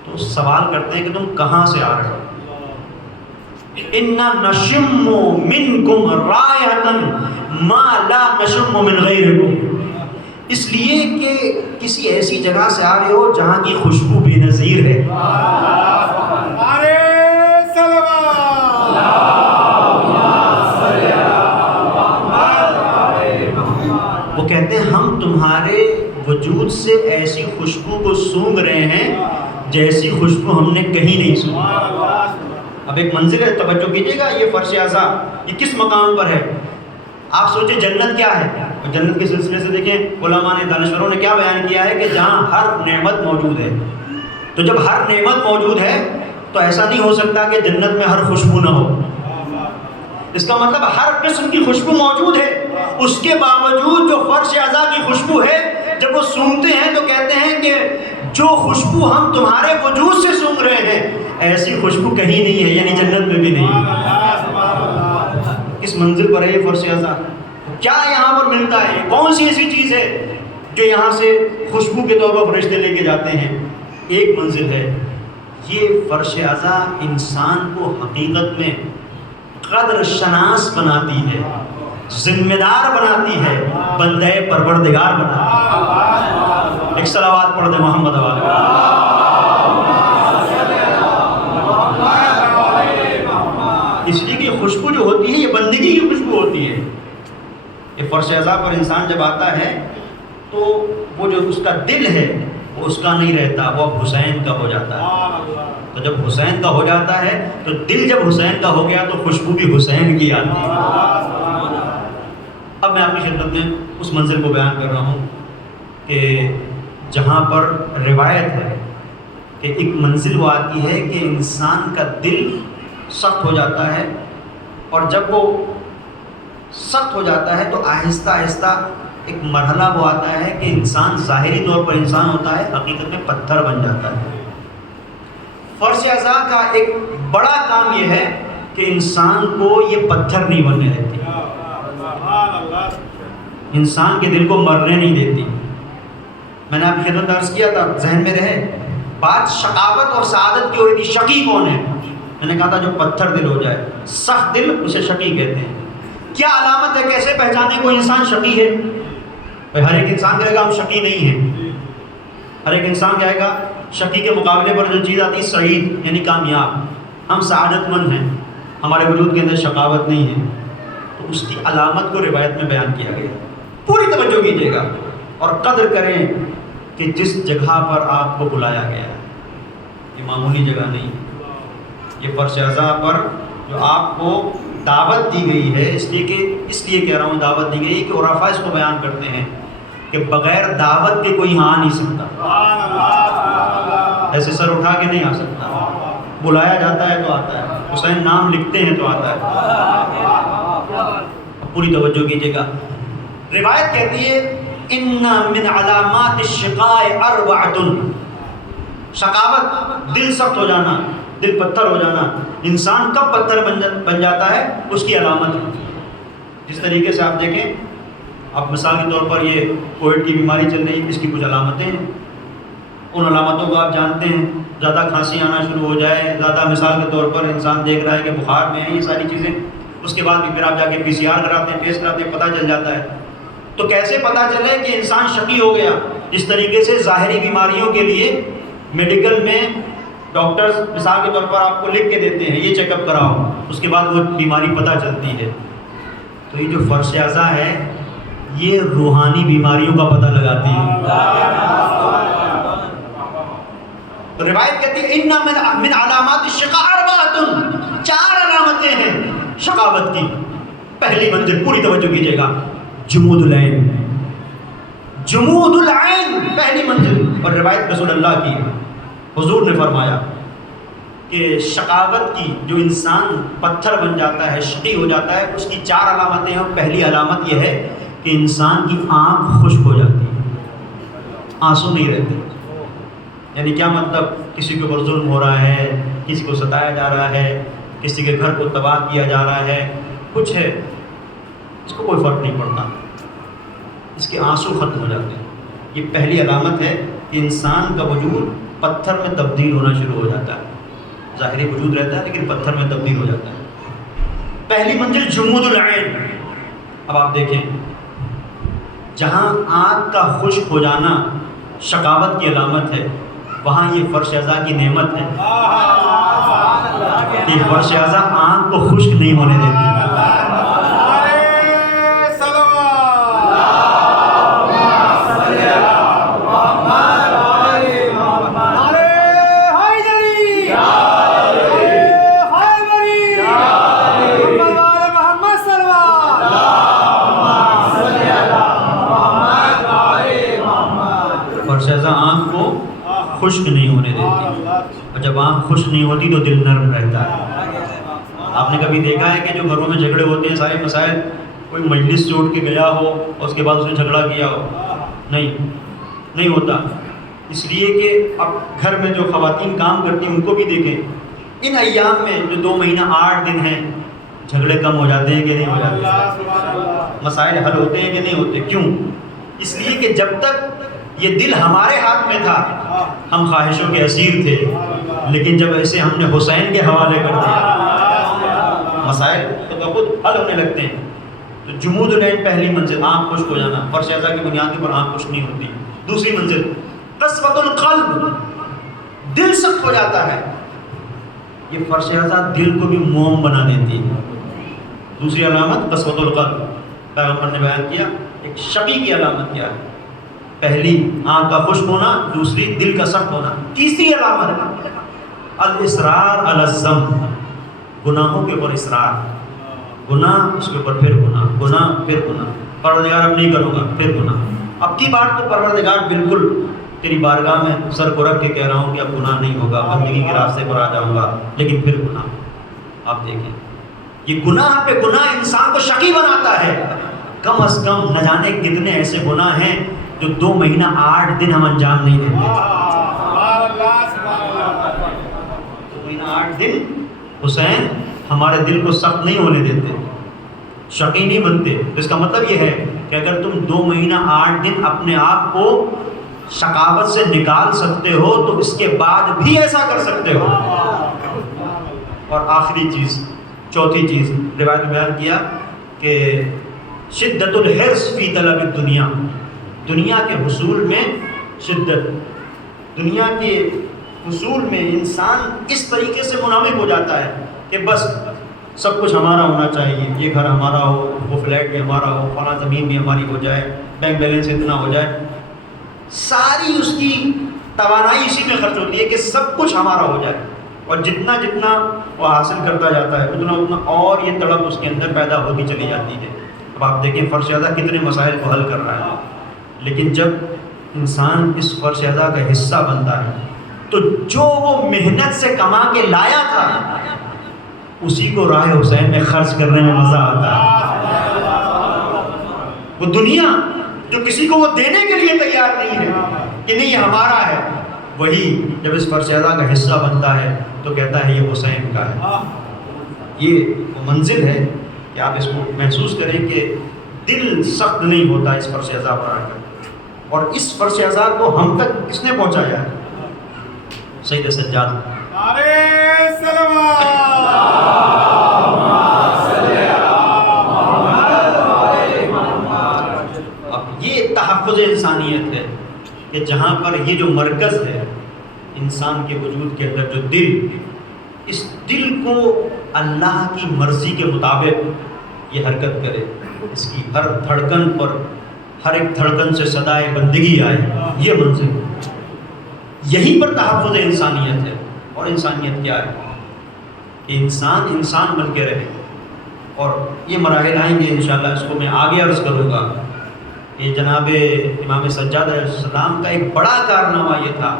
تو سوال کرتے ہیں کہ تم کہاں سے آ رہے ہو؟ اِنَّا نَشِمُّ مِنْكُمْ رَائِحَةً مَا لَا نَشِمُّ مِنْ غَيْرِكُمْ، اس لیے کہ کسی ایسی جگہ سے آ رہے ہو جہاں کی خوشبو بے نظیر ہے۔ وہ کہتے ہیں ہم تمہارے وجود سے ایسی خوشبو کو سونگھ رہے ہیں جیسی خوشبو ہم نے کہیں نہیں سونگھی۔ اب ایک منزل ہے، توجہ کیجیے گا، یہ فرش اعضاء یہ کس مقام پر ہے؟ آپ سوچیں جنت کیا ہے؟ اور جنت کے سلسلے سے دیکھیں علماء نے، دانشوروں نے کیا بیان کیا ہے کہ جہاں ہر نعمت موجود ہے۔ تو جب ہر نعمت موجود ہے تو ایسا نہیں ہو سکتا کہ جنت میں ہر خوشبو نہ ہو۔ اس کا مطلب ہر قسم کی خوشبو موجود ہے، اس کے باوجود جو فرش اعضاء کی خوشبو ہے جب وہ سونگتے ہیں تو کہتے ہیں کہ جو خوشبو ہم تمہارے وجود سے سونگ رہے ہیں ایسی خوشبو کہیں نہیں ہے، یعنی جنت میں بھی نہیں۔ کس منزل پر ہے یہ فرش اعضاء؟ کیا یہاں پر ملتا ہے؟ کون سی ایسی چیز ہے جو یہاں سے خوشبو کے طور پر فرشتے لے کے جاتے ہیں؟ ایک منزل ہے، یہ فرش اعضاء انسان کو حقیقت میں قدر شناس بناتی ہے، ذمہ دار بناتی ہے، بندہ پروردگار بناتی ہے۔ ایک صلوات پڑھ دے محمد والے۔ اس لیے کہ خوشبو جو ہوتی ہے یہ بندگی کی خوشبو ہوتی ہے۔ یہ فرش اعضاء پر انسان جب آتا ہے تو وہ جو اس کا دل ہے وہ اس کا نہیں رہتا، وہ اب حسین کا ہو جاتا ہے۔ تو جب حسین کا ہو جاتا ہے تو دل جب حسین کا ہو گیا تو خوشبو بھی حسین کی آتی ہے۔ اب میں آپ کی خدمت میں اس منزل کو بیان کر رہا ہوں کہ جہاں پر روایت ہے کہ ایک منزل وہ آتی ہے کہ انسان کا دل سخت ہو جاتا ہے، اور جب وہ سخت ہو جاتا ہے تو آہستہ آہستہ ایک مرحلہ وہ آتا ہے کہ انسان ظاہری طور پر انسان ہوتا ہے، حقیقت میں پتھر بن جاتا ہے۔ فرش اعضاء کا ایک بڑا کام یہ ہے کہ انسان کو یہ پتھر نہیں بننے دیتی، انسان کے دل کو مرنے نہیں دیتی۔ میں نے آپ کی خدمت میں عرض کیا تھا، ذہن میں رہے بات، شقاوت اور سعادت کی ہو رہی تھی۔ شقی کون ہے؟ میں نے کہا تھا جو پتھر دل ہو جائے، سخت دل، اسے شقی کہتے ہیں۔ کیا علامت ہے، کیسے پہچانے کوئی انسان شقی ہے؟ ہر ایک انسان کہے گا ہم شقی نہیں ہیں، ہر ایک انسان کہے گا شقی کے مقابلے پر جو چیز آتی ہے سعید یعنی کامیاب، ہم سعادت مند ہیں، ہمارے وجود کے اندر شقاوت نہیں ہے۔ تو اس کی علامت کو روایت میں بیان کیا گیا، پوری توجہ کیجیے گا اور قدر کریں کہ جس جگہ پر آپ کو بلایا گیا ہے یہ معمولی جگہ نہیں، یہ فرش اعضاء پر جو آپ کو دعوت دی گئی ہے، اس لیے کہہ رہا ہوں دعوت دی گئی ہے کہ عرفاء اس کو بیان کرتے ہیں کہ بغیر دعوت کے کوئی یہاں آ نہیں سکتا، ایسے سر اٹھا کے نہیں آ سکتا، بلایا جاتا ہے تو آتا ہے، حسین نام لکھتے ہیں تو آتا ہے۔ پوری توجہ کیجیے گا، روایت کہتی ہے ان من علامات الشقاء اربعۃ، شقاوت، دل سخت ہو جانا، دل پتھر ہو جانا، انسان کب پتھر بن جاتا ہے اس کی علامت ہے۔ جس طریقے سے آپ دیکھیں، اب مثال کے طور پر یہ کووڈ کی بیماری چل رہی ہے، اس کی کچھ علامتیں ہیں، ان علامتوں کو آپ جانتے ہیں، زیادہ کھانسی آنا شروع ہو جائے، زیادہ مثال کے طور پر انسان دیکھ رہا ہے کہ بخار میں ہے، یہ ساری چیزیں، اس کے بعد پھر آپ جا کے PCR کراتے ہیں، ٹیسٹ کراتے ہیں، پتہ چل جاتا ہے۔ تو کیسے پتہ چلے کہ انسان شقی ہو گیا؟ جس طریقے سے ظاہری بیماریوں کے لیے میڈیکل میں ڈاکٹرز مثال کے طور پر آپ کو لکھ کے دیتے ہیں یہ چیک اپ کراؤ، اس کے بعد وہ بیماری پتہ چلتی ہے۔ تو یہ جو فرش اعضاء ہے یہ روحانی بیماریوں کا پتہ لگاتی ہے۔ تو روایت کہتی ہے ان من علامات الشقاء اربعۃ، 4 علامتیں ہیں شقاوت کی۔ پہلی منزل پوری توجہ کیجیے گا، جمود العین، جمود العین پہلی منزل۔ اور روایت رسول اللہ کی، حضور نے فرمایا کہ شقاوت کی، جو انسان پتھر بن جاتا ہے، شقی ہو جاتا ہے، اس کی 4 علامتیں ہیں۔ پہلی علامت یہ ہے کہ انسان کی آنکھ خشک ہو جاتی ہے، آنسو نہیں رہتے۔ یعنی کیا مطلب؟ کسی کے اوپر ظلم ہو رہا ہے، کسی کو ستایا جا رہا ہے، کسی کے گھر کو تباہ کیا جا رہا ہے، کچھ ہے، اس کو کوئی فرق نہیں پڑتا، اس کے آنسو ختم ہو جاتے ہیں۔ یہ پہلی علامت ہے کہ انسان کا وجود پتھر میں تبدیل ہونا شروع ہو جاتا ہے، ظاہری وجود رہتا ہے لیکن پتھر میں تبدیل ہو جاتا ہے۔ پہلی منزل جمود العین۔ اب آپ دیکھیں، جہاں آنکھ کا خشک ہو جانا شقاوت کی علامت ہے، وہاں یہ فرش ازا کی نعمت ہے کہ فرش ازا آنکھ کو خشک نہیں ہونے دیتی۔ آنکھ کو خشک نہیں ہونے دیتی، اور جب آنکھ خشک نہیں ہوتی تو دل نرم رہتا ہے۔ آپ نے کبھی دیکھا ہے کہ جو گھروں میں جھگڑے ہوتے ہیں، سارے مسائل، کوئی مجلس سے اٹھ کے گیا ہو اور اس کے بعد اس نے جھگڑا کیا ہو؟ نہیں ہوتا۔ اس لیے کہ اب گھر میں جو خواتین کام کرتی ہیں ان کو بھی دیکھیں، ان ایام میں جو 2 مہینہ 8 دن ہیں، جھگڑے کم ہو جاتے ہیں کہ نہیں ہو جاتے؟ مسائل حل ہوتے ہیں کہ نہیں ہوتے؟ کیوں؟ اس لیے کہ جب تک یہ دل ہمارے ہاتھ میں تھا ہم خواہشوں کے اسیر تھے، لیکن جب ایسے ہم نے حسین کے حوالے کر دیا، مسائل تو خود حل ہونے لگتے ہیں۔ تو جمود العین پہلی منزل، آنکھ خشک ہو جانا، فرش ازا کی بنیاد پر آنکھ خشک نہیں ہوتی۔ دوسری منزل قسوۃ القلب، دل سخت ہو جاتا ہے، یہ فرش ازا دل کو بھی موم بنا دیتی ہے۔ دوسری علامت قسوۃ القلب، پیغمبر نے بیان کیا ایک شقی کی علامت کیا ہے، پہلی آنکھ کا خشک ہونا، دوسری دل کا سخت ہونا۔ تیسری علامت الاصرار علی الذنب، گناہوں کے اوپر اصرار، گناہ اس کے اوپر پھر گناہ، گناہ پھر گناہ، پروردگار اب نہیں کروں گا، پھر گناہ، اب کی بار تو پروردگار بالکل تیری بارگاہ میں سر کو رکھ کے کہہ رہا ہوں کہ اب گناہ نہیں ہوگا، بندگی کے راستے پر آ جاؤں گا، لیکن پھر گناہ۔ آپ دیکھیں یہ گناہ پہ گناہ انسان کو شقی بناتا ہے۔ کم از کم نہ جانے کتنے ایسے گناہ ہیں جو 2 مہینہ 8 دن ہم انجام نہیں دیتے۔ 2 مہینہ 8 دن حسین ہمارے دل کو سخت نہیں ہونے دیتے، شقی نہیں بنتے۔ اس کا مطلب یہ ہے کہ اگر تم 2 مہینہ 8 دن اپنے آپ کو شقاوت سے نکال سکتے ہو تو اس کے بعد بھی ایسا کر سکتے ہو۔ اور آخری چیز، چوتھی چیز، روایت میں بیان کیا کہ شدت الحرص فی طلب الدنیا، دنیا کے حصول میں شدت، دنیا کے حصول میں انسان اس طریقے سے منہمک ہو جاتا ہے کہ بس سب کچھ ہمارا ہونا چاہیے، یہ گھر ہمارا ہو، وہ فلیٹ بھی ہمارا ہو، فلاں زمین بھی ہماری ہو جائے، بینک بیلنس اتنا ہو جائے، ساری اس کی توانائی اسی میں خرچ ہوتی ہے کہ سب کچھ ہمارا ہو جائے، اور جتنا جتنا وہ حاصل کرتا جاتا ہے اتنا اتنا اور یہ تڑپ اس کے اندر پیدا ہوتی چلی جاتی ہے۔ اب آپ دیکھیں فرش ازا کتنے مسائل کو حل کر رہا ہے، لیکن جب انسان اس فرش ازا کا حصہ بنتا ہے تو جو وہ محنت سے کما کے لایا تھا اسی کو راہ حسین میں خرچ کرنے میں مزہ آتا ہے۔ وہ دنیا جو کسی کو وہ دینے کے لیے تیار نہیں ہے کہ نہیں یہ ہمارا ہے، وہی جب اس فرش ازا کا حصہ بنتا ہے تو کہتا ہے یہ حسین کا ہے۔ یہ وہ منزل ہے کہ آپ اس کو محسوس کریں کہ دل سخت نہیں ہوتا اس فرش ازا پر آ کر، اور اس فرش ازا کو ہم تک کس نے پہنچایا ہے؟ سید سجاد۔ اب یہ تحفظ انسانیت ہے کہ جہاں پر یہ جو مرکز ہے انسان کے وجود کے اندر، جو دل، اس دل کو اللہ کی مرضی کے مطابق یہ حرکت کرے، اس کی ہر دھڑکن پر، ہر ایک دھڑکن سے صدائے بندگی آئے، یہ منزل، یہی پر تحفظ انسانیت ہے۔ اور انسانیت کیا ہے؟ کہ انسان انسان بن کے رہے، اور یہ مراحل آئیں گے انشاءاللہ، اس کو میں آگے عرض کروں گا کہ جناب امام سجاد علیہ السلام کا ایک بڑا کارنامہ یہ تھا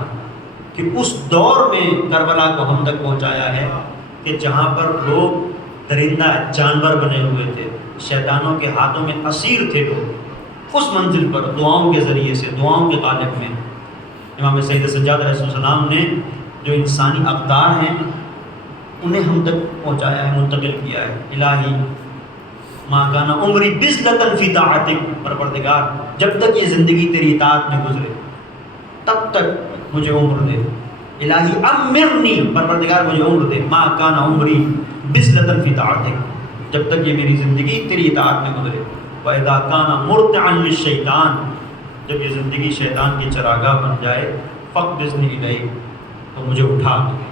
کہ اس دور میں کربلا کو ہم تک پہنچایا ہے کہ جہاں پر لوگ درندہ جانور بنے ہوئے تھے، شیطانوں کے ہاتھوں میں اسیر تھے لوگ، اس منزل پر دعاؤں کے ذریعے سے، دعاؤں کے غالب میں امام سید سجاد علیہ السلام نے جو انسانی اقدار ہیں انہیں ہم تک پہنچایا ہے، منتقل کیا ہے۔ الہی ما کان عمری بذلۃ فی طاعتک، پروردگار جب تک یہ زندگی تیری اطاعت میں گزرے تب تک مجھے عمر دے۔ الہی امرنی، پروردگار مجھے عمر دے، ما کان عمری بذلۃ فی طاعتک، جب تک یہ میری زندگی تیری اطاعت میں گزرے۔ وَإِذَا كَانَ مُرْتَعًا لِلشَّيْطَانِ، جب یہ زندگی شیطان کی چراگاہ بن جائے، فَاقْبِضْنِی اِلَیک، تو مجھے اٹھا دے۔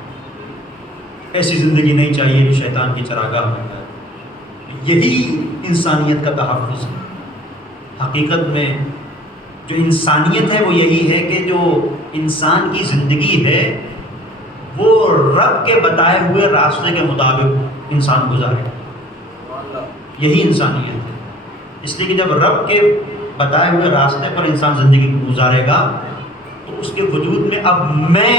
ایسی زندگی نہیں چاہیے جو شیطان کی چراگاہ بن جائے۔ یہی انسانیت کا تحفظ ہے۔ حقیقت میں جو انسانیت ہے وہ یہی ہے کہ جو انسان کی زندگی ہے وہ رب کے بتائے ہوئے راستے کے مطابق انسان گزارے، یہی انسانیت ہے۔ اس لیے کہ جب رب کے بتائے ہوئے راستے پر انسان زندگی گزارے گا تو اس کے وجود میں اب میں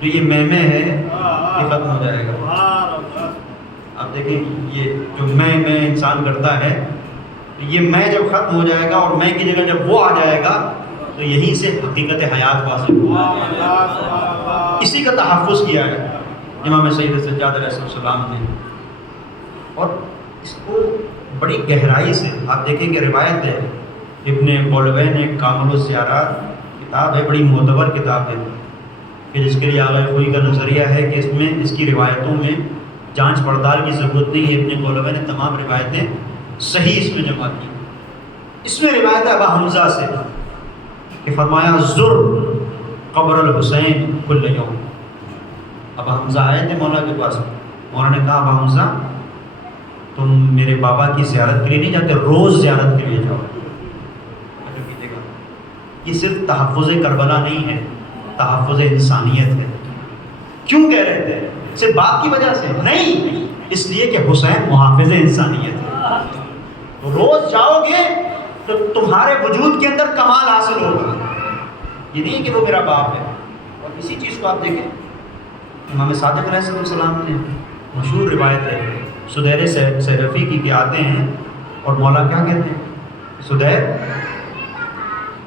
جو یہ میں ہے یہ ختم ہو جائے گا۔ اب دیکھیں یہ جو میں انسان کرتا ہے، یہ میں جب ختم ہو جائے گا اور میں کی جگہ جب وہ آ جائے گا تو یہیں سے حقیقت حیات حاصل ہوگا۔ اسی کا تحفظ کیا ہے امام سید سجاد علیہ السلام نے، اور اس کو بڑی گہرائی سے آپ دیکھیں کہ روایت ہے ابن بولوین کامل الزیارات کتاب ہے، بڑی معتبر کتاب ہے کہ جس کے لیے آغا خوئی کا نظریہ ہے کہ اس میں اس کی روایتوں میں جانچ پڑتال کی ضرورت نہیں ہے۔ ابن بولوین نے تمام روایتیں صحیح اس میں جمع کی۔ اس میں روایت ہے ابا حمزہ سے کہ فرمایا زر قبر الحسین کل یوم۔ ابا حمزہ آئے تھے مولا کے پاس، مولا نے کہا ابا حمزہ تم میرے بابا کی زیارت کے لیے نہیں جاتے، روز زیارت کے لیے جاؤ۔ یہ صرف تحفظ کربلا نہیں ہے، تحفظ انسانیت ہے۔ کیوں کہہ رہے تھے؟ صرف باپ کی وجہ سے نہیں، اس لیے کہ حسین محافظ انسانیت ہے۔ روز جاؤ گے تو تمہارے وجود کے اندر کمال حاصل ہوگا۔ یہ نہیں کہ وہ میرا باپ ہے۔ اور اسی چیز کو آپ دیکھیں امام صادق علیہ السلام نے مشہور روایت ہے سدیر سیرفی کی کہ آتے ہیں اور مولا کیا کہتے ہیں، سدیر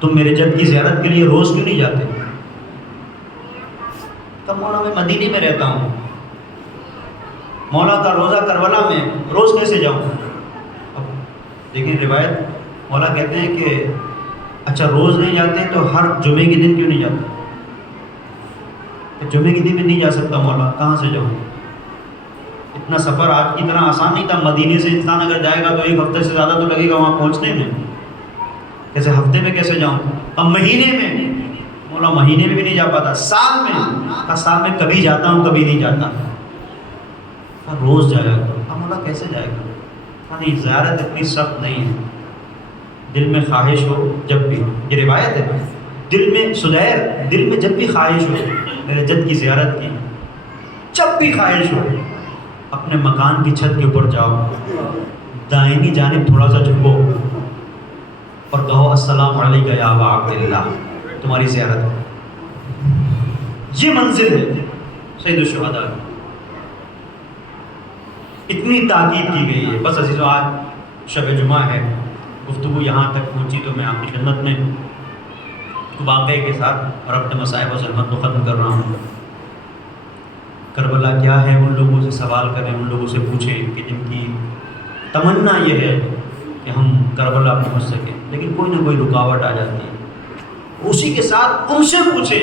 تم میرے جد کی زیارت کے لیے روز کیوں نہیں جاتے؟ تب مولا میں مدینے میں رہتا ہوں، مولا کا روزہ کربلا میں روز کیسے جاؤں؟ اب دیکھیں روایت، مولا کہتے ہیں کہ اچھا روز نہیں جاتے تو ہر جمعے کے دن کیوں نہیں جاتے؟ جمعے کے دن میں نہیں جا سکتا مولا، کہاں سے جاؤں؟ اتنا سفر آج کی طرح آسان نہیں تھا۔ مدینے سے انسان اگر جائے گا تو ایک ہفتے سے زیادہ تو لگے گا وہاں پہنچنے میں، کیسے ہفتے میں کیسے جاؤں؟ اب مہینے میں، مولا مہینے میں بھی نہیں جا پاتا، سال میں، سال میں کبھی جاتا ہوں کبھی نہیں جاتا، روز جایا کرو۔ اب مولا کیسے جائے گا؟ نہیں، زیارت اتنی سخت نہیں ہے، دل میں خواہش ہو جب بھی، یہ روایت ہے، دل میں سدیر دل میں جب بھی خواہش ہو میرے جد کی زیارت کی، جب بھی خواہش ہو اپنے مکان کی چھت کے اوپر جاؤ، دائنی جانب تھوڑا سا جھکو اور کہو السلام علیکم یا ابا عبداللہ، تمہاری زیارت ہے۔ یہ منزل ہے سید الشہداء، اتنی تاکید کی گئی ہے۔ بس عزیزو آج شب جمعہ ہے، گفتگو یہاں تک پہنچی تو میں آپ کی خدمت میں واقعے کے ساتھ اور اپنے مصائب و زحمت کو ختم کر رہا ہوں۔ کربلا کیا ہے ان لوگوں سے سوال کریں، ان لوگوں سے پوچھیں کہ جن کی تمنا یہ ہے کہ ہم کربلا پہنچ سکیں لیکن کوئی نہ کوئی رکاوٹ آ جاتی ہے۔ اسی کے ساتھ ان سے پوچھیں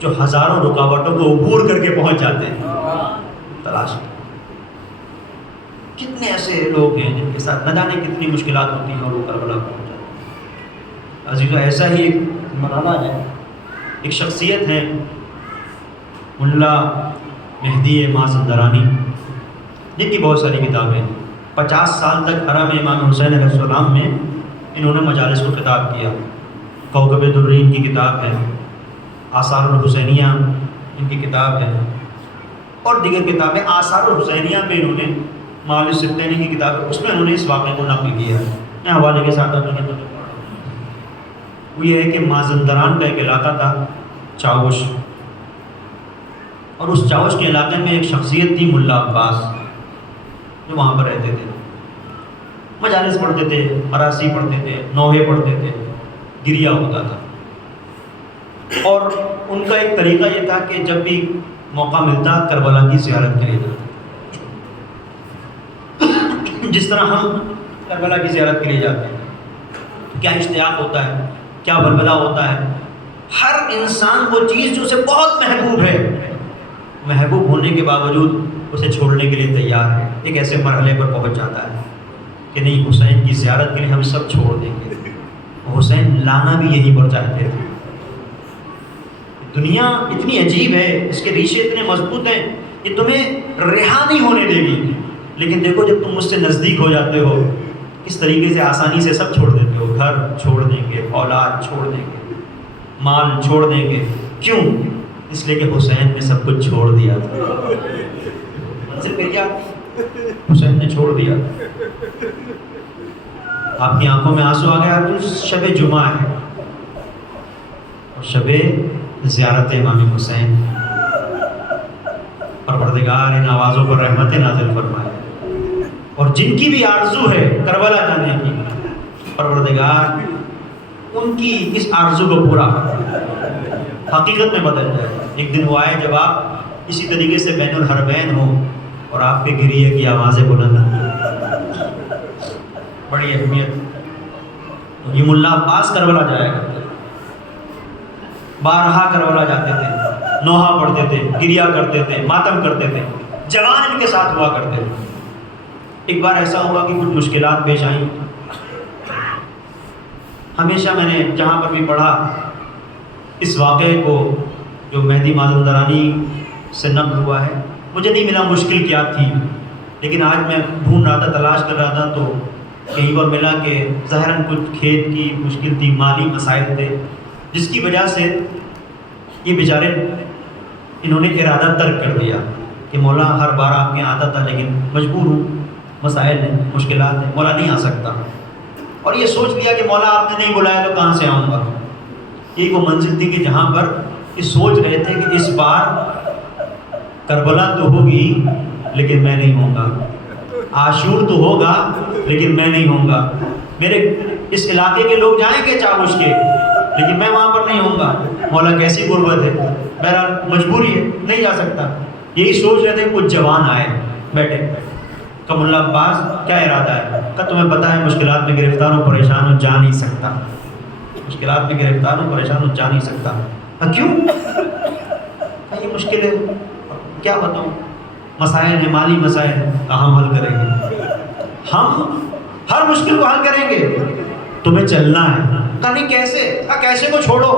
جو ہزاروں رکاوٹوں کو عبور کر کے پہنچ جاتے ہیں، تلاش کریں۔ کتنے ایسے لوگ ہیں جن کے ساتھ نہ جانے کتنی مشکلات ہوتی ہیں اور وہ کربلا پہنچ جاتے ہیں۔ عزیزو ایسا ہی ایک مرحلہ ہے، ایک شخصیت ہے ملا مہدی مازندرانی، جن کی بہت ساری کتابیں ہیں۔ 50 سال تک حرم امام حسین علیہ السلام میں انہوں نے مجالس کو خطاب کیا۔ کوكب درری ان کی کتاب ہے، آثار الحسینیہ ان کی کتاب ہے، اور دیگر کتابیں۔ آثار الحسینیہ میں انہوں نے معال الستین کی کتاب ہے، اس میں انہوں نے اس واقعے کو نقل کیا ہے. میں حوالے کے ساتھ آپ کو وہ یہ ہے کہ مازندران کا ایک علاقہ تھا چاوش، اور اس چاوش کے علاقے میں ایک شخصیت تھی ملا عباس، جو وہاں پر رہتے تھے. مجالس پڑھتے تھے، مراسی پڑھتے تھے، نوحے پڑھتے تھے، گریا ہوتا تھا. اور ان کا ایک طریقہ یہ تھا کہ جب بھی موقع ملتا کربلا کی زیارت کے لیے جاتے، جس طرح ہم کربلا کی زیارت کے لیے جاتے ہیں. کیا اشتیاق ہوتا ہے، کیا بلبلہ ہوتا ہے. ہر انسان وہ چیز جو اسے بہت محبوب ہے، محبوب ہونے کے باوجود اسے چھوڑنے کے لیے تیار ہے. ایک ایسے مرحلے پر پہنچ جاتا ہے کہ نہیں، حسین کی زیارت کے لیے ہم سب چھوڑ دیں گے. حسین لانا بھی یہیں پر چاہتے تھے. دنیا اتنی عجیب ہے، اس کے ریشے اتنے مضبوط ہیں، یہ تمہیں رہا نہیں ہونے دے گی. لیکن دیکھو جب تم مجھ سے نزدیک ہو جاتے ہو، اس طریقے سے آسانی سے سب چھوڑ دیتے ہو. گھر چھوڑ دیں گے، اولاد چھوڑ دیں گے، مال چھوڑ دیں گے. کیوں؟ اس لیے کہ حسین نے سب کچھ چھوڑ دیا تھا. منزل پہ کیا حسین نے چھوڑ دیا. آپ کی آنکھوں میں آنسو آ گیا. شب جمعہ ہے اور شب زیارت امام حسین. پروردگار ان آوازوں پر رحمت نازل فرمائے، اور جن کی بھی آرزو ہے کربلا جانے کی، پروردگار ان کی اس آرزو کو پورا حقیقت میں بدل جائے. ایک دن وہ آئے جب آپ اسی طریقے سے بین الحرمین ہو اور آپ کے گریے کی آوازیں بلند ہیں. بڑی اہمیت. یہ ملا عباس کربلا جایا کرتے، بارہا کربلا جاتے تھے، نوحہ پڑھتے تھے، گریا کرتے تھے، ماتم کرتے تھے. جوان ان کے ساتھ ہوا کرتے تھے. ایک بار ایسا ہوا کہ کچھ مشکلات پیش آئیں. ہمیشہ میں نے جہاں پر بھی پڑھا اس واقعے کو جو مہدی مازندرانی سے نقل ہوا ہے، مجھے نہیں ملا مشکل کیا تھی. لیکن آج میں ڈھونڈ رہا تھا، تلاش کر رہا تھا، تو کہیں پر ملا کہ ظاہراً کچھ کھیت کی مشکل تھی، مالی مسائل تھے، جس کی وجہ سے یہ بیچارے انہوں نے ارادہ ترک کر دیا کہ مولا ہر بار آپ کے یہاں آتا تھا لیکن مجبور ہوں، مسائل ہیں، مشکلات ہیں، مولا نہیں آ سکتا. اور یہ سوچ لیا کہ مولا آپ نے نہیں بلایا تو کہاں سے آؤں گا. یہ وہ منزل تھی کہ جہاں پر یہ سوچ رہے تھے کہ اس بار کربلا تو ہوگی لیکن میں نہیں ہوں گا، عاشور تو ہوگا لیکن میں نہیں ہوں گا. میرے اس علاقے کے لوگ جائیں گے چاوش کے، لیکن میں وہاں پر نہیں ہوں گا. مولا کیسی غربت ہے، بہرحال مجبوری ہے، نہیں جا سکتا. یہی سوچ رہے تھے کہ کچھ جوان آئے بیٹھے. کہ ملا عباس کیا ارادہ ہے؟ کہ تمہیں پتہ ہے مشکلات میں گرفتار ہوں، پریشان ہوں، جا نہیں سکتا. مشکلات میں گرفتار ہوں، پریشان ہوں، جا نہیں سکتا. کیوں؟ یہ مشکل ہے، کیا بتاؤں، مسائل ہیں، مالی مسائل ہیں. کہاں حل کریں گے؟ ہم ہر مشکل کو حل کریں گے، تمہیں چلنا ہے. کہا نہیں کیسے؟ کہا کیسے کو چھوڑو،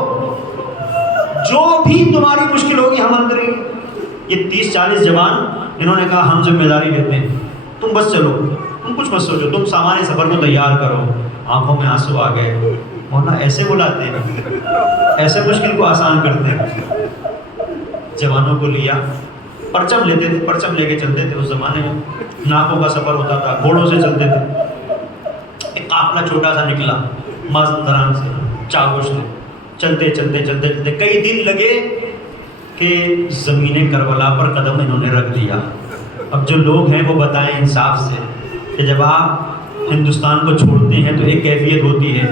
جو بھی تمہاری مشکل ہوگی ہم حل کریں گے. یہ 30-40 جوان انہوں نے کہا ہم ذمہ داری لیتے ہیں، تم بس چلو، تم کچھ مت سوچو، تم سامان سفر کو تیار کرو. آنکھوں میں آنسو آ گئے. مولا ایسے بلاتے ہیں، ایسے مشکل کو آسان کرتے ہیں. جوانوں کو لیا، پرچم لیتے تھے، پرچم لے کے چلتے تھے. اس زمانے میں ناکوں کا سفر ہوتا تھا، گھوڑوں سے چلتے تھے. ایک قافلہ چھوٹا سا نکلا مازندران سے چاوش سے. چلتے چلتے چلتے چلتے کئی دن لگے کہ زمین کربلا پر قدم انہوں نے رکھ دیا. اب جو لوگ ہیں وہ بتائیں انصاف سے کہ جب آپ ہندوستان کو چھوڑتے ہیں تو ایک کیفیت ہوتی ہے،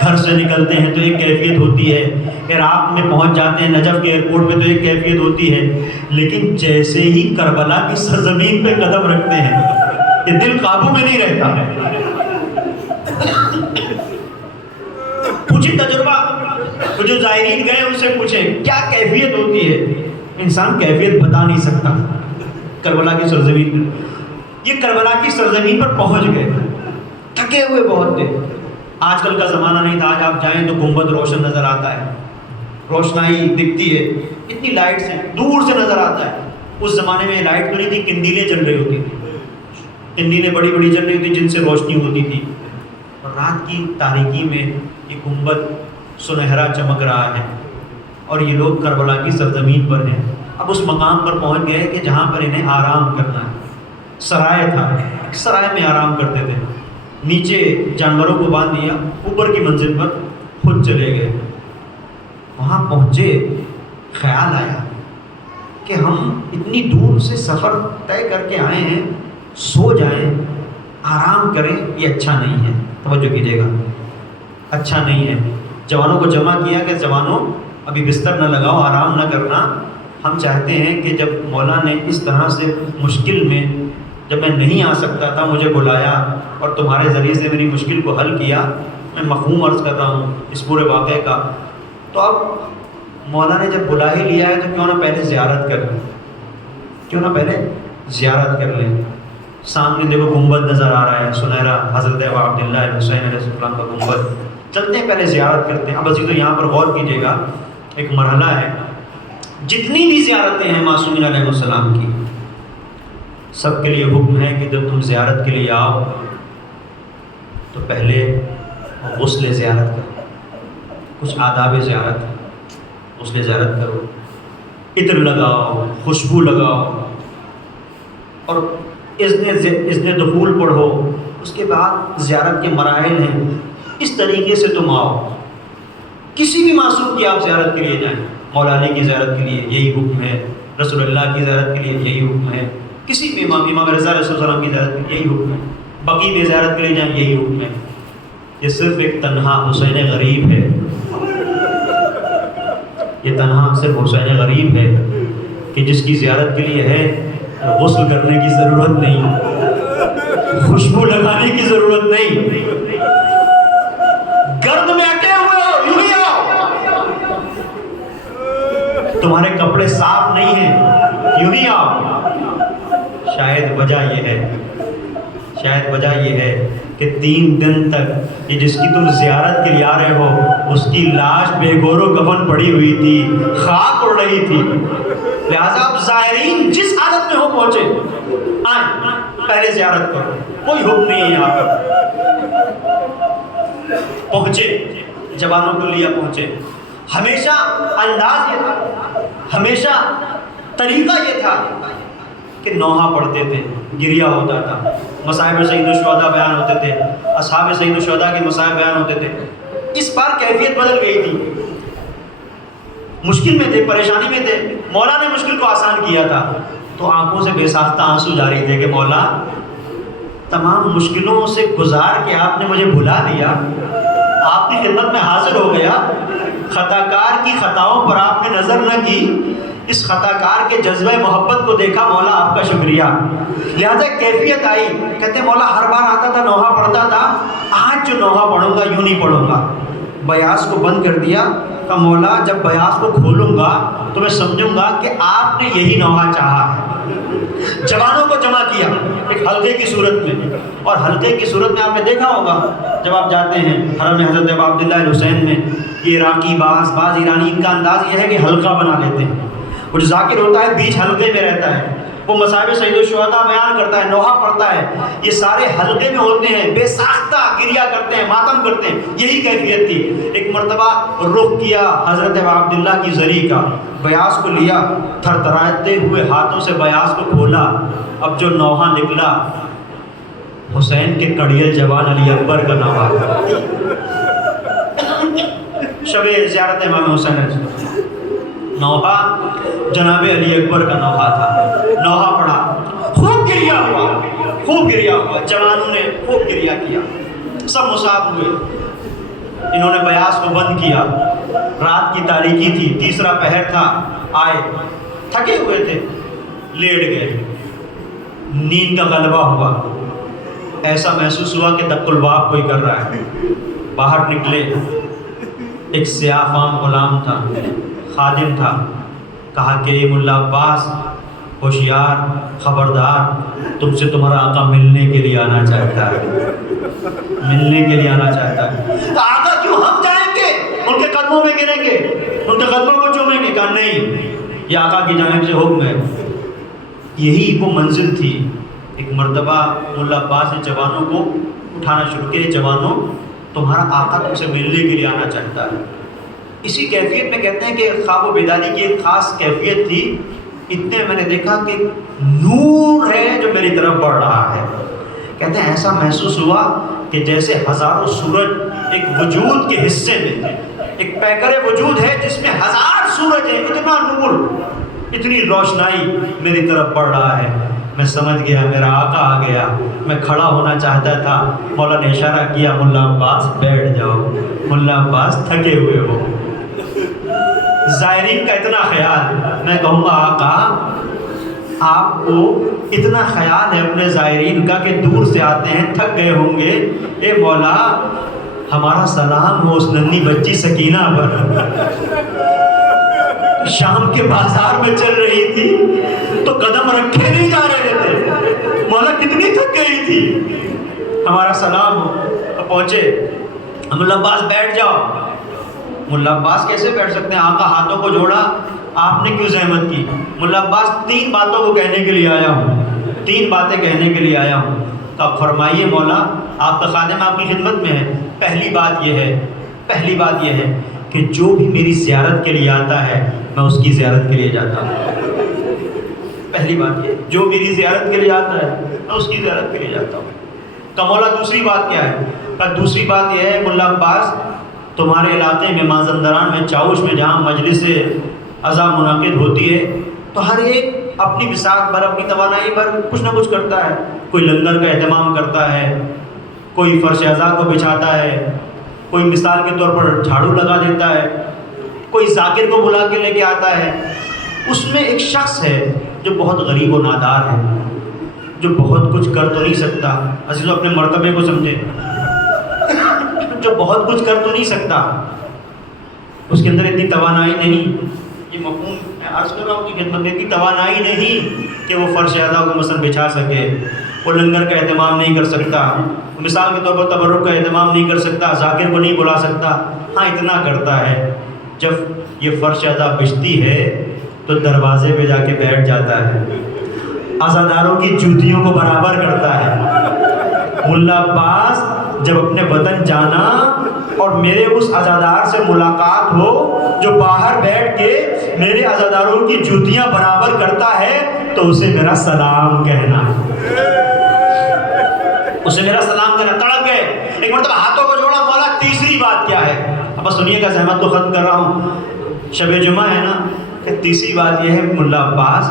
گھر سے نکلتے ہیں تو ایک کیفیت ہوتی ہے، عراق میں پہنچ جاتے ہیں نجف کے ایئرپورٹ پہ تو ایک کیفیت ہوتی ہے، لیکن جیسے ہی کربلا کی سرزمین پہ قدم رکھتے ہیں یہ دل قابو میں نہیں رہتا. پوچھیں تجربہ، وہ جو زائرین گئے ان سے پوچھیں کیا کیفیت ہوتی ہے. انسان کیفیت بتا نہیں سکتا. کربلا کی سرزمین پر، یہ کربلا کی سرزمین پر پہنچ گئے، تھکے ہوئے بہت تھے. آج کل کا زمانہ نہیں تھا، آج آپ جائیں تو گنبد روشن نظر آتا ہے، روشنائی دکھتی ہے، اتنی لائٹس ہیں، دور سے نظر آتا ہے. اس زمانے میں لائٹ تو نہیں تھی، قندیلیں جل رہی ہوتی تھی، قندیلیں بڑی بڑی جل رہی ہوتی جن سے روشنی ہوتی تھی. اور رات کی تاریکی میں یہ گنبد سنہرا چمک رہا ہے اور یہ لوگ کربلا کی سرزمین پر ہیں. اب اس مقام پر پہنچ گئے کہ جہاں پر انہیں آرام کرنا ہے. سرائے تھا، سرائے میں آرام کرتے تھے، نیچے جانوروں کو باندھ دیا، اوپر کی منزل پر خود چلے گئے۔ وہاں پہنچے، خیال آیا کہ ہم اتنی دور سے سفر طے کر کے آئے ہیں، سو جائیں، آرام کریں، یہ اچھا نہیں ہے۔ توجہ کیجیے گا، اچھا نہیں ہے۔ جوانوں کو جمع کیا کہ جوانوں ابھی بستر نہ لگاؤ، آرام نہ کرنا، ہم چاہتے ہیں کہ جب مولا نے اس طرح سے مشکل میں، جب میں نہیں آ سکتا تھا، مجھے بلایا اور تمہارے ذریعے سے میری مشکل کو حل کیا، میں مفہوم عرض کر رہا ہوں اس پورے واقعے کا، تو اب مولا نے جب بلا ہی لیا ہے تو کیوں نہ پہلے زیارت کر لیں، کیوں نہ پہلے زیارت کر لیں۔ سامنے دیکھو گنبد نظر آ رہا ہے سنہرا، حضرت ابا عبداللہ حسین علیہ السلام کا گنبد، چلتے ہیں پہلے زیارت کرتے ہیں۔ اب عزیزو یہاں پر غور کیجیے گا، ایک مرحلہ ہے، جتنی بھی زیارتیں ہیں معصومین علیہ السلام کی، سب کے لیے حکم ہے کہ جب تم زیارت کے لیے آؤ تو پہلے غسل زیارت کرو، کچھ آداب زیارت، غسل زیارت کرو، عطر لگاؤ، خوشبو لگاؤ، اور اذن دخول پڑھو، اس کے بعد زیارت کے مراحل ہیں، اس طریقے سے تم آؤ۔ کسی بھی معصوم کی آپ زیارت کے لیے جائیں، مولا علی کی زیارت کے لیے یہی حکم ہے، رسول اللہ کی زیارت کے لیے یہی حکم ہے، کسی بھی امام رضا علیہ السلام کی زیارت کے لیے یہی حکم ہے، بقیع کی زیارت کے لیے جائیں یہی حکم ہے۔ یہ صرف ایک تنہا حسین غریب ہے، یہ تنہا صرف حسین غریب ہے کہ جس کی زیارت کے لیے ہے غسل کرنے کی ضرورت نہیں، خوشبو لگانے کی ضرورت نہیں، گرد میں اٹے ہوئے ہو یوں ہی آؤ، تمہارے کپڑے صاف نہیں ہیں یوں ہی آؤ۔ شاید وجہ یہ ہے، شاید وجہ یہ ہے کہ 3 دن تک یہ جس کی تم زیارت کے لیے آ رہے ہو اس کی لاش بے گور و کفن پڑی ہوئی تھی، خاک اڑ رہی تھی، لہٰذا اب زائرین جس حالت میں ہو پہنچے آئیں، پہلے زیارت کرو، کوئی حکم نہیں ہے یہاں پر۔ پہنچے، جوانوں کو لیا پہنچے، ہمیشہ انداز یہ تھا، ہمیشہ طریقہ یہ تھا کہ نوحہ پڑھتے تھے، گریہ ہوتا تھا، مصائب سید الشہداء بیان ہوتے تھے، اصحاب سید الشہداء کے مصائب بیان ہوتے تھے۔ اس بار کیفیت بدل گئی تھی، مشکل میں تھے، پریشانی میں تھے، مولا نے مشکل کو آسان کیا تھا، تو آنکھوں سے بے ساختہ آنسو جاری تھے کہ مولا تمام مشکلوں سے گزار کے آپ نے مجھے بھلا دیا، آپ کی خدمت میں حاضر ہو گیا، خطا کار کی خطاؤں پر آپ نے نظر نہ کی، اس خطا کار کے جذبہ محبت کو دیکھا، مولا آپ کا شکریہ۔ لہذا کیفیت آئی، کہتے ہیں مولا ہر بار آتا تھا نوحہ پڑھتا تھا، آج جو نوحہ پڑھوں گا یوں نہیں پڑھوں گا، بیاس کو بند کر دیا، کہ مولا جب بیاس کو کھولوں گا تو میں سمجھوں گا کہ آپ نے یہی نوحہ چاہا ہے۔ جوانوں کو جمع کیا ایک حلقے کی صورت میں، اور حلقے کی صورت میں آپ نے دیکھا ہوگا جب آپ جاتے ہیں حرم حضرت ابا عبداللہ حسین میں، یہ عراقی بعض ایرانی، ان کا انداز یہ ہے کہ حلقہ بنا لیتے ہیں، وہ جو ذاکر ہوتا ہے بیچ حلقے میں رہتا ہے، وہ مصائب سید الشہداء بیان کرتا ہے، نوحہ پڑھتا ہے، یہ سارے حلقے میں ہوتے ہیں، بے ساختہ گریہ کرتے ہیں، ماتم کرتے ہیں، یہی کیفیت تھی۔ ایک مرتبہ رخ کیا حضرت ابا عبداللہ کی زری کا، بیاس کو لیا، تھر تھراتے ہوئے ہاتھوں سے بیاس کو کھولا، اب جو نوحہ نکلا حسین کے کڑیل جوان علی اکبر کا نوحہ تھا۔ شب زیارت امام حسین علیہ السلام، نوحہ جناب علی اکبر کا نوحہ تھا، نوحہ پڑھا، خوب گریہ ہوا، خوب گریہ ہوا، جوانوں نے خوب گریہ کیا، سب مصاب ہوئے، انہوں نے بیاس کو بند کیا، رات کی تاریکی تھی، تیسرا پہر تھا، آئے تھکے ہوئے تھے، لیٹ گئے، نیند کا غلبہ ہوا، ایسا محسوس ہوا کہ دق الباب کوئی کر رہا ہے، باہر نکلے، ایک سیاہ فام غلام تھا، خادم تھا، کہا کہ اے ملا عباس ہوشیار، خبردار، تم سے تمہارا آقا ملنے کے لیے آنا چاہتا ہے، ملنے کے لیے آنا چاہتا ہے۔ تو آقا کیوں ہم جائیں گے ان کے قدموں میں گریں گے، ان کے قدموں کو چومیں گے؟ کہا نہیں، یہ آقا کی جانب سے حکم ہے۔ یہی وہ منزل تھی۔ ایک مرتبہ ملا عباس نے جوانوں کو اٹھانا شروع کیا، جوانوں تمہارا آقا تم سے ملنے کے لیے آنا چاہتا ہے۔ اسی کیفیت میں کہتے ہیں کہ خواب و بیداری کی ایک خاص کیفیت تھی اتنے میں نے دیکھا کہ نور ہے جو میری طرف بڑھ رہا ہے. کہتے ہیں ایسا محسوس ہوا کہ جیسے ہزاروں سورج ایک وجود کے حصے میں، ایک پیکر وجود ہے جس میں ہزار سورج ہیں. اتنا نور، اتنی روشنائی میری طرف بڑھ رہا ہے. میں سمجھ گیا میرا آقا آ گیا. میں کھڑا ہونا چاہتا تھا، مولا نے اشارہ کیا ملا عباس بیٹھ جاؤ. ملا عباس تھکے ہوئے ہو. زائرین کا اتنا خیال، میں کہوں گا آقا آپ کو اتنا خیال ہے اپنے زائرین کا کہ دور سے آتے ہیں، تھک گئے ہوں گے. اے مولا ہمارا سلام ہو اس ننھی بچی سکینہ پر، شام کے بازار میں چل رہی تھی تو قدم رکھے نہیں جا رہے تھے. مولا کتنی تھک گئی تھی، ہمارا سلام ہو. پہنچے، ملا عباس بیٹھ جاؤ. ملا عباس کیسے بیٹھ سکتے ہیں؟ آقا ہاتھوں کو جوڑا، آپ نے کیوں زحمت کی؟ ملا عباس 3 باتوں کو کہنے کے لیے آیا ہوں، 3 باتیں کہنے کے لیے آیا ہوں. تو آپ فرمائیے مولا، آپ کا خادم آپ کی خدمت میں ہے. پہلی بات یہ ہے کہ جو بھی میری زیارت کے لیے آتا ہے میں اس کی زیارت کے لیے جاتا ہوں. پہلی بات یہ، جو میری زیارت کے لیے آتا ہے میں اس کی زیارت کے لیے جاتا ہوں. تو مولا دوسری بات کیا ہے؟ دوسری بات یہ ہے ملا عباس تمہارے علاقے میں مازندران میں چاوش میں جہاں مجلس عزا منعقد ہوتی ہے تو ہر ایک اپنی بساط پر اپنی توانائی پر کچھ نہ کچھ کرتا ہے. کوئی لنگر کا اہتمام کرتا ہے، کوئی فرش عزا کو بچھاتا ہے، کوئی مثال کے طور پر جھاڑو لگا دیتا ہے، کوئی ذاکر کو بلا کے لے کے آتا ہے. اس میں ایک شخص ہے جو بہت غریب و نادار ہے، جو بہت کچھ کر تو نہیں سکتا. عزیزو اپنے مرتبے کو سمجھے، جو بہت کچھ کر تو نہیں سکتا، اس کے اندر اتنی توانائی نہیں. یہ مفہوم میں عرض کر رہا ہوں کہ خدمت میں اتنی توانائی نہیں کہ وہ فرش اعضاء کو مثلا بچھا سکے، وہ لنگر کا اہتمام نہیں کر سکتا، مثال کے طور پر تبرک کا اہتمام نہیں کر سکتا، ذاکر کو نہیں بلا سکتا. ہاں اتنا کرتا ہے جب یہ فرش اعضاء بچتی ہے تو دروازے پہ جا کے بیٹھ جاتا ہے، عزاداروں کی جوتیوں کو برابر کرتا ہے. ملا عباس جب اپنے وطن جانا اور میرے اس عزادار سے ملاقات ہو جو باہر بیٹھ کے میرے عزاداروں کی جوتیاں برابر کرتا ہے تو اسے میرا سلام کہنا، اسے میرا سلام کہنا. تڑپ گئے، ایک مرتبہ ہاتھوں کو جوڑا. مولا تیسری بات کیا ہے؟ اب بس سنیے گا، زحمت تو ختم کر رہا ہوں، شب جمعہ ہے نا. کہ تیسری بات یہ ہے ملا عباس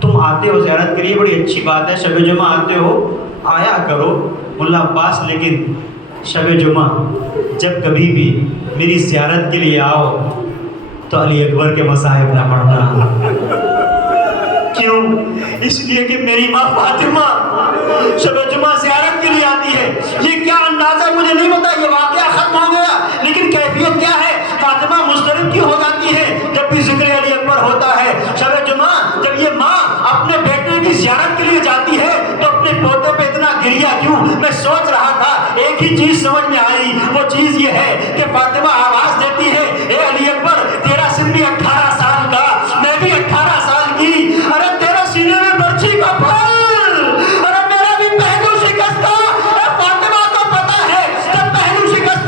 تم آتے ہو زیارت کے لیے، بڑی اچھی بات ہے، شب جمعہ آتے ہو، آیا کرو. ملا عباس لیکن شب جمعہ جب کبھی بھی میری زیارت کے لیے آؤ تو علی اکبر کے مصاحب نہ پڑھنا. کیوں؟ اس لیے کہ میری ماں فاطمہ شب جمعہ زیارت کے لیے آتی ہے. یہ کیا اندازہ ہے مجھے نہیں پتا، یہ واقعہ ختم ہو گیا، لیکن کیفیت کیا ہے؟ فاطمہ مضطرب کیوں ہو جاتی ہے جب بھی ذکر علی اکبر ہوتا ہے؟ شب جمعہ جب یہ ماں اپنے بیٹے کی زیارت کے لیے جاتی ہے تو اپنے پوتے پہ اتنا گریا کیوں؟ میں سوچ رہا تھا، ایک ہی چیز سمجھ میں آئی، وہ چیز یہ ہے کہ فاطمہ آواز دیتی ہے اے علی اکبر تیرا سن بھی 18 سال کا، میں بھی 18 سال کی، ارے تیرا سینے میں برچھی کا پھل، ارے میرا بھی پہلو شکست تھا. فاطمہ کو پتا ہے جب پہلو شکست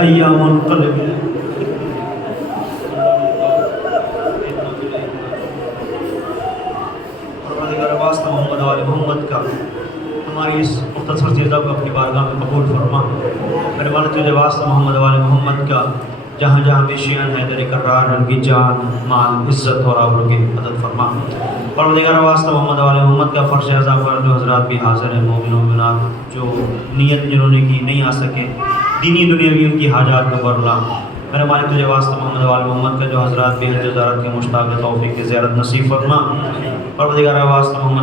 ایام انقلب پروردگار واسطہ محمد وال محمد کا ہماری اس مختصر چیزوں کو اپنی بارگاہ میں قبول فرما. میرے والد تجھے واسطہ محمد وال محمد کا جہاں جہاں بھی شیعان حیدر کرار ان کی جان مال عزت اور آبرو کی مدد فرما. پروردگار واسطہ محمد وال محمد کا فرش اعضا پر جو حضرات بھی حاضر ہیں مومن و مومنات جو نیت جنہوں نے کی نہیں آ سکے دینی دنیاوی ان کی حاجات کو برلا. میرے مالک تجھے واسطہ محمد وال محمد کا جو حضرات بھی حج زیارت کے مشتاق توفیق کی زیارت نصیب فرما. پروردگار واسطہ محمد